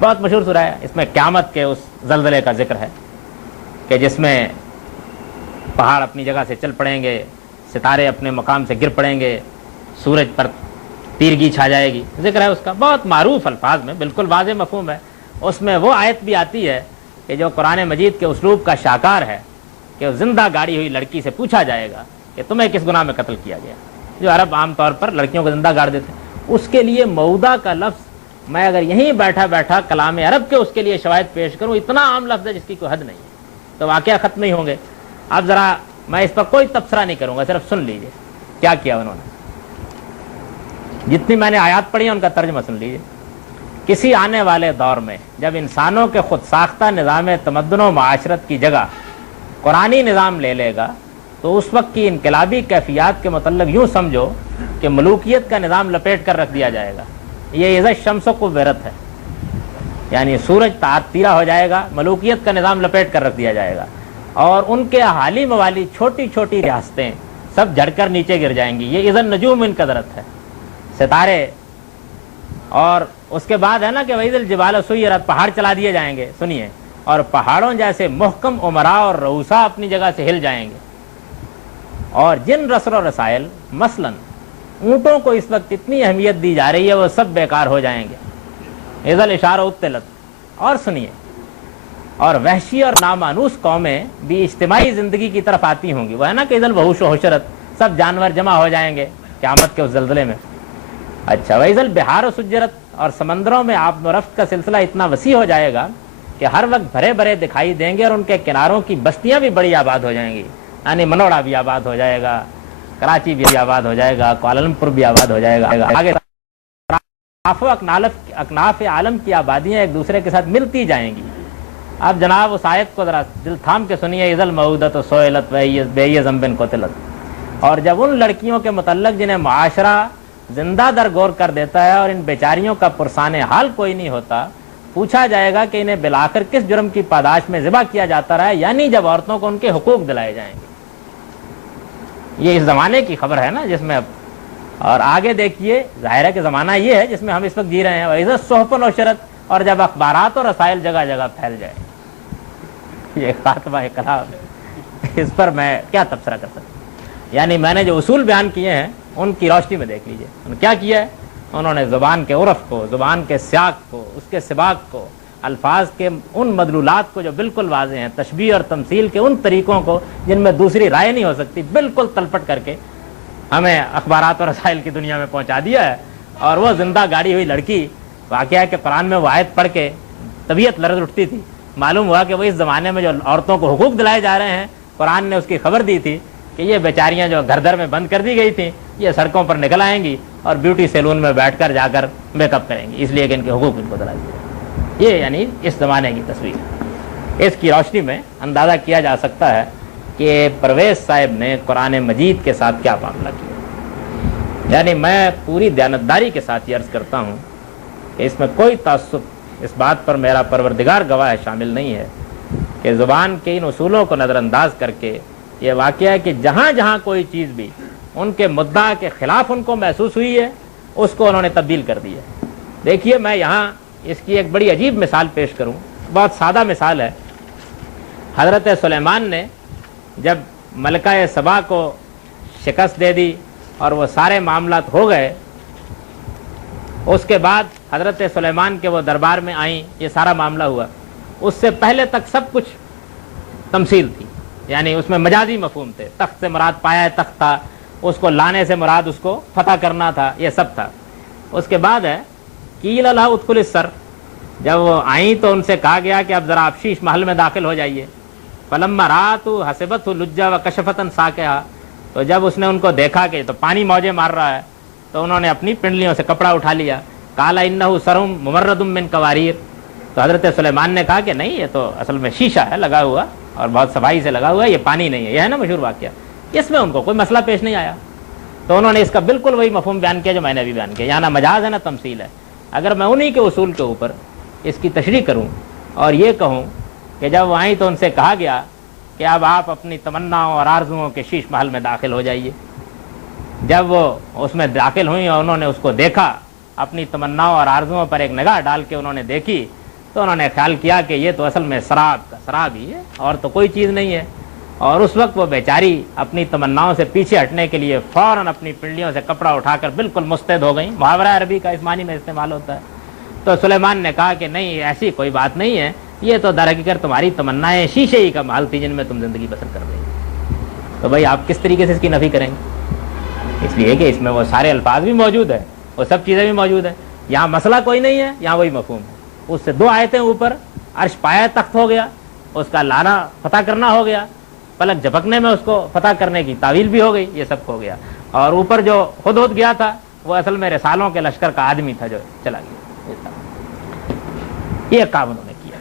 بہت مشہور سورہ ہے. اس میں قیامت کے اس زلزلے کا ذکر ہے کہ جس میں پہاڑ اپنی جگہ سے چل پڑیں گے, ستارے اپنے مقام سے گر پڑیں گے, سورج پر تیرگی چھا جائے گی. ذکر ہے اس کا بہت معروف الفاظ میں, بالکل واضح مفہوم ہے. اس میں وہ آیت بھی آتی ہے کہ جو قرآن مجید کے اسلوب کا شاکار ہے کہ زندہ گاڑی ہوئی لڑکی سے پوچھا جائے گا کہ تمہیں کس گناہ میں قتل کیا گیا. جو عرب عام طور پر لڑکیوں کو زندہ گاڑ دیتے ہیں, اس کے لیے مودہ کا لفظ میں اگر یہیں بیٹھا بیٹھا کلام عرب کے اس کے لیے شواہد پیش کروں, اتنا عام لفظ ہے جس کی کوئی حد نہیں ہے, تو واقعہ ختم نہیں ہوں گے. اب ذرا میں اس پر کوئی تبصرہ نہیں کروں گا, صرف سن لیجئے کیا کیا انہوں نے. جتنی میں نے آیات پڑھی ہیں ان کا ترجمہ سن لیجئے. کسی آنے والے دور میں جب انسانوں کے خود ساختہ نظام تمدن و معاشرت کی جگہ قرآنی نظام لے لے گا تو اس وقت کی انقلابی کیفیات کے متعلق یوں سمجھو کہ ملوکیت کا نظام لپیٹ کر رکھ دیا جائے گا. یہ عزت شمس کو ورت ہے, یعنی سورج تیرا ہو جائے گا, ملوکیت کا نظام لپیٹ کر رکھ دیا جائے گا, اور ان کے حالی موالی چھوٹی چھوٹی ریاستیں سب جھڑ کر نیچے گر جائیں گی. یہ اذن نجوم ان کا درت ہے, ستارے. اور اس کے بعد ہے نا کہ وَإِذَا الْجِبَالُ سُيِّرَتْ, پہاڑ چلا دیے جائیں گے. سنیے, اور پہاڑوں جیسے محکم عمراء اور رؤسا اپنی جگہ سے ہل جائیں گے. اور جن رسل و رسائل مثلا اونٹوں کو اس وقت اتنی اہمیت دی جا رہی ہے وہ سب بیکار ہو جائیں گے. اذا الاشار عطلت. اور سنیے, اور وحشی اور نامانوس قومیں بھی اجتماعی زندگی کی طرف آتی ہوں گی. وہ ہے نا کہ اذا الوحوش حشرت, سب جانور جمع ہو جائیں گے قیامت کے اس زلزلے میں. اچھا, وَإِذَا الْبِحَارُ سُجِّرَتْ, اور سمندروں میں آب و رفت کا سلسلہ اتنا وسیع ہو جائے گا کہ ہر وقت بھرے بھرے دکھائی دیں گے, اور ان کے کناروں کی بستیاں بھی بڑی آباد ہو جائیں گی. یعنی منوڑا بھی آباد ہو جائے گا, کراچی بھی آباد ہو جائے گا, کوالالمپور بھی آباد ہو جائے گا. آگے اکناف عالم کی آبادیاں ایک دوسرے کے ساتھ ملتی جائیں گی. اب جناب اس آیت کو ذرا دل تھام کے سنیے. اذا الموءودۃ سئلت بأي ذنب قتلت. اور جب ان لڑکیوں کے متعلق جنہیں معاشرہ زندہ درگور کر دیتا ہے اور ان بیچاریوں کا پرسان حال کوئی نہیں ہوتا, پوچھا جائے گا کہ انہیں بالآخر کس جرم کی پاداش میں ذبح کیا جاتا رہا ہے, یعنی جب عورتوں کو ان کے حقوق دلائے جائیں گے. یہ اس زمانے کی خبر ہے نا جس میں اب, اور آگے دیکھیے ظاہر ہے کہ زمانہ یہ ہے جس میں ہم اس وقت جی رہے ہیں. وَإِذَا الصُّحُفُ نُشِرَتْ, اور جب اخبارات اور رسائل جگہ جگہ پھیل جائیں. یہ خاتمہ کلام, اس پر میں کیا تبصرہ کر سکتا. یعنی میں نے جو اصول بیان کیے ہیں ان کی روشنی میں دیکھ لیجئے انہوں نے کیا کیا ہے. انہوں نے زبان کے عرف کو, زبان کے سیاق کو, اس کے سباق کو, الفاظ کے ان مدلولات کو جو بالکل واضح ہیں, تشبیہ اور تمثیل کے ان طریقوں کو جن میں دوسری رائے نہیں ہو سکتی, بالکل تلپٹ کر کے ہمیں اخبارات اور رسائل کی دنیا میں پہنچا دیا ہے. اور وہ زندہ گاڑی ہوئی لڑکی, واقعہ ہے کہ قرآن میں وہ آیت پڑھ کے طبیعت لرز اٹھتی تھی. معلوم ہوا کہ وہ اس زمانے میں جو عورتوں کو حقوق دلائے جا رہے ہیں, قرآن نے اس کی خبر دی تھی کہ یہ بیچاریاں جو گھر در میں بند کر دی گئی تھیں یہ سڑکوں پر نکل آئیں گی اور بیوٹی سیلون میں بیٹھ کر جا کر میک اپ کریں گی, اس لیے کہ ان کے حقوق ان کو دلا دیے. یہ یعنی اس زمانے کی تصویر. اس کی روشنی میں اندازہ کیا جا سکتا ہے کہ پرویز صاحب نے قرآن مجید کے ساتھ کیا معاملہ کیا. یعنی میں پوری دیانتداری کے ساتھ یہ عرض کرتا ہوں کہ اس میں کوئی تعصب, اس بات پر میرا پروردگار گواہ ہے, شامل نہیں ہے کہ زبان کے ان اصولوں کو نظر انداز کر کے یہ واقعہ ہے کہ جہاں جہاں کوئی چیز بھی ان کے مدعا کے خلاف ان کو محسوس ہوئی ہے اس کو انہوں نے تبدیل کر دی ہے. دیکھیے میں یہاں اس کی ایک بڑی عجیب مثال پیش کروں, بہت سادہ مثال ہے. حضرت سلیمان نے جب ملکہ سبا کو شکست دے دی اور وہ سارے معاملات ہو گئے, اس کے بعد حضرت سلیمان کے وہ دربار میں آئیں, یہ سارا معاملہ ہوا. اس سے پہلے تک سب کچھ تمثیل تھی, یعنی اس میں مجازی مفہوم تھے. تخت سے مراد پایا تخت تھا, اس کو لانے سے مراد اس کو فتح کرنا تھا, یہ سب تھا. اس کے بعد ہے قیل لها ادخل السر, جب وہ آئیں تو ان سے کہا گیا کہ اب ذرا آپ شیش محل میں داخل ہو جائیے. فلما رات حسبت لجا و کشفتن ساکہا, تو جب اس نے ان کو دیکھا کہ تو پانی موجے مار رہا ہے تو انہوں نے اپنی پنڈلیوں سے کپڑا اٹھا لیا. قال انہ سرم ممرد من قواریر, تو حضرت سلیمان نے کہا کہ نہیں یہ تو اصل میں شیشہ ہے لگا ہوا اور بہت صفائی سے لگا ہوا ہے, یہ پانی نہیں ہے. یہ ہے نا مشہور واقعہ, اس میں ان کو کوئی مسئلہ پیش نہیں آیا. تو انہوں نے اس کا بالکل وہی مفہوم بیان کیا جو میں نے ابھی بیان کیا, یہاں نہ مجاز ہے نہ تمثیل ہے. اگر میں انہی کے اصول کے اوپر اس کی تشریح کروں اور یہ کہوں کہ جب وہ آئیں تو ان سے کہا گیا کہ اب آپ اپنی تمناؤں اور آرزوؤں کے شیش محل میں داخل ہو جائیے. جب وہ اس میں داخل ہوئیں اور انہوں نے اس کو دیکھا, اپنی تمناؤں اور آرزوؤں پر ایک نگاہ ڈال کے انہوں نے دیکھی تو انہوں نے خیال کیا کہ یہ تو اصل میں شراب کا شراب ہی ہے اور تو کوئی چیز نہیں ہے، اور اس وقت وہ بیچاری اپنی تمناؤں سے پیچھے ہٹنے کے لیے فوراً اپنی پنڈلیوں سے کپڑا اٹھا کر بالکل مستعد ہو گئیں۔ محاورہ عربی کا اس معنی میں استعمال ہوتا ہے۔ تو سلیمان نے کہا کہ نہیں، ایسی کوئی بات نہیں ہے، یہ تو در حقیقت تمہاری تمنائیں شیشے ہی کا محل تھی جن میں تم زندگی بسر کر رہی ہو۔ تو بھائی آپ کس طریقے سے اس کی نفی کریں گے؟ اس لیے کہ اس میں وہ سارے الفاظ بھی موجود ہیں، وہ سب چیزیں بھی موجود ہیں، یہاں مسئلہ کوئی نہیں ہے، یہاں وہی مفہوم ہے۔ اس سے 2 آیتیں اوپر عرش پایا تخت ہو گیا، اس کا لانا فتح کرنا ہو گیا، پلک جھپکنے میں اس کو فتح کرنے کی تعویل بھی ہو گئی، یہ سب ہو گیا۔ اور اوپر جو خود گیا تھا وہ اصل میں رسالوں کے لشکر کا آدمی تھا جو چلا گیا۔ یہ کام انہوں نے کیا۔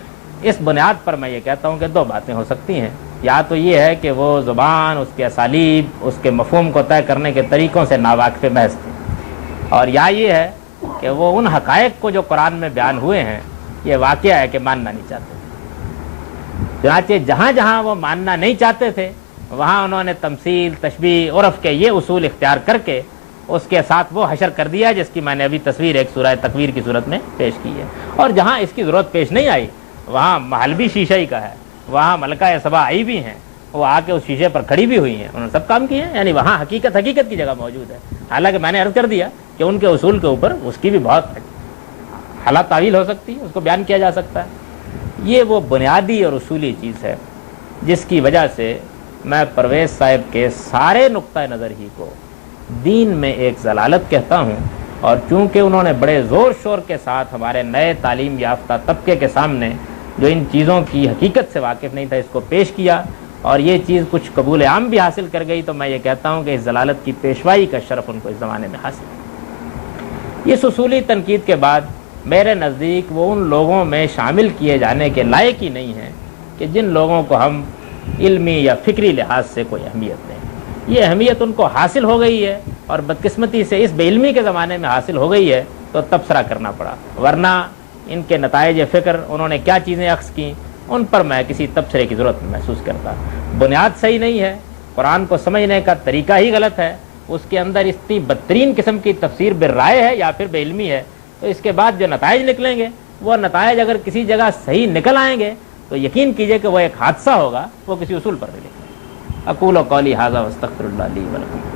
اس بنیاد پر میں یہ کہتا ہوں کہ 2 باتیں ہو سکتی ہیں، یا تو یہ ہے کہ وہ زبان، اس کے اسالیب، اس کے مفہوم کو طے کرنے کے طریقوں سے ناواقف محض تھے، اور یا یہ ہے کہ وہ ان حقائق کو جو قرآن میں بیان ہوئے ہیں یہ واقعہ ہے کہ ماننا نہیں چاہتے۔ چنانچہ جہاں جہاں وہ ماننا نہیں چاہتے تھے وہاں انہوں نے تمثیل، تشبیہ، عرف کے یہ اصول اختیار کر کے اس کے ساتھ وہ حشر کر دیا جس کی میں نے ابھی تصویر ایک سورہ تکویر کی صورت میں پیش کی ہے۔ اور جہاں اس کی ضرورت پیش نہیں آئی وہاں محل بھی شیشہ ہی کا ہے، وہاں ملکہ سبا آئی بھی ہیں، وہ آ کے اس شیشے پر کھڑی بھی ہوئی ہیں، انہوں نے سب کام کیے ہیں، یعنی وہاں حقیقت کی جگہ موجود ہے۔ حالانکہ میں نے عرض کر دیا کہ ان کے اصول کے اوپر اس کی بھی بہت حالات تعویل ہو سکتی ہے، اس کو بیان کیا جا سکتا ہے۔ یہ وہ بنیادی اور اصولی چیز ہے جس کی وجہ سے میں پرویز صاحب کے سارے نقطہ نظر ہی کو دین میں ایک ضلالت کہتا ہوں، اور چونکہ انہوں نے بڑے زور شور کے ساتھ ہمارے نئے تعلیم یافتہ طبقے کے سامنے جو ان چیزوں کی حقیقت سے واقف نہیں تھا اس کو پیش کیا، اور یہ چیز کچھ قبول عام بھی حاصل کر گئی، تو میں یہ کہتا ہوں کہ اس ضلالت کی پیشوائی کا شرف ان کو اس زمانے میں حاصل ہے۔ اس اصولی تنقید کے بعد میرے نزدیک وہ ان لوگوں میں شامل کیے جانے کے لائق ہی نہیں ہیں کہ جن لوگوں کو ہم علمی یا فکری لحاظ سے کوئی اہمیت دیں۔ یہ اہمیت ان کو حاصل ہو گئی ہے، اور بدقسمتی سے اس بے علمی کے زمانے میں حاصل ہو گئی ہے تو تبصرہ کرنا پڑا، ورنہ ان کے نتائج فکر، انہوں نے کیا چیزیں اخذ کی، ان پر میں کسی تبصرے کی ضرورت محسوس کرتا۔ بنیاد صحیح نہیں ہے، قرآن کو سمجھنے کا طریقہ ہی غلط ہے، اس کے اندر اتنی بدترین قسم کی تفسیر بالرائے ہے یا پھر بے علمی ہے، تو اس کے بعد جو نتائج نکلیں گے وہ نتائج اگر کسی جگہ صحیح نکل آئیں گے تو یقین کیجئے کہ وہ ایک حادثہ ہوگا، وہ کسی اصول پر نہیں لکھیں۔ اقول قولی ھذا واستغفر اللہ لی ولکم۔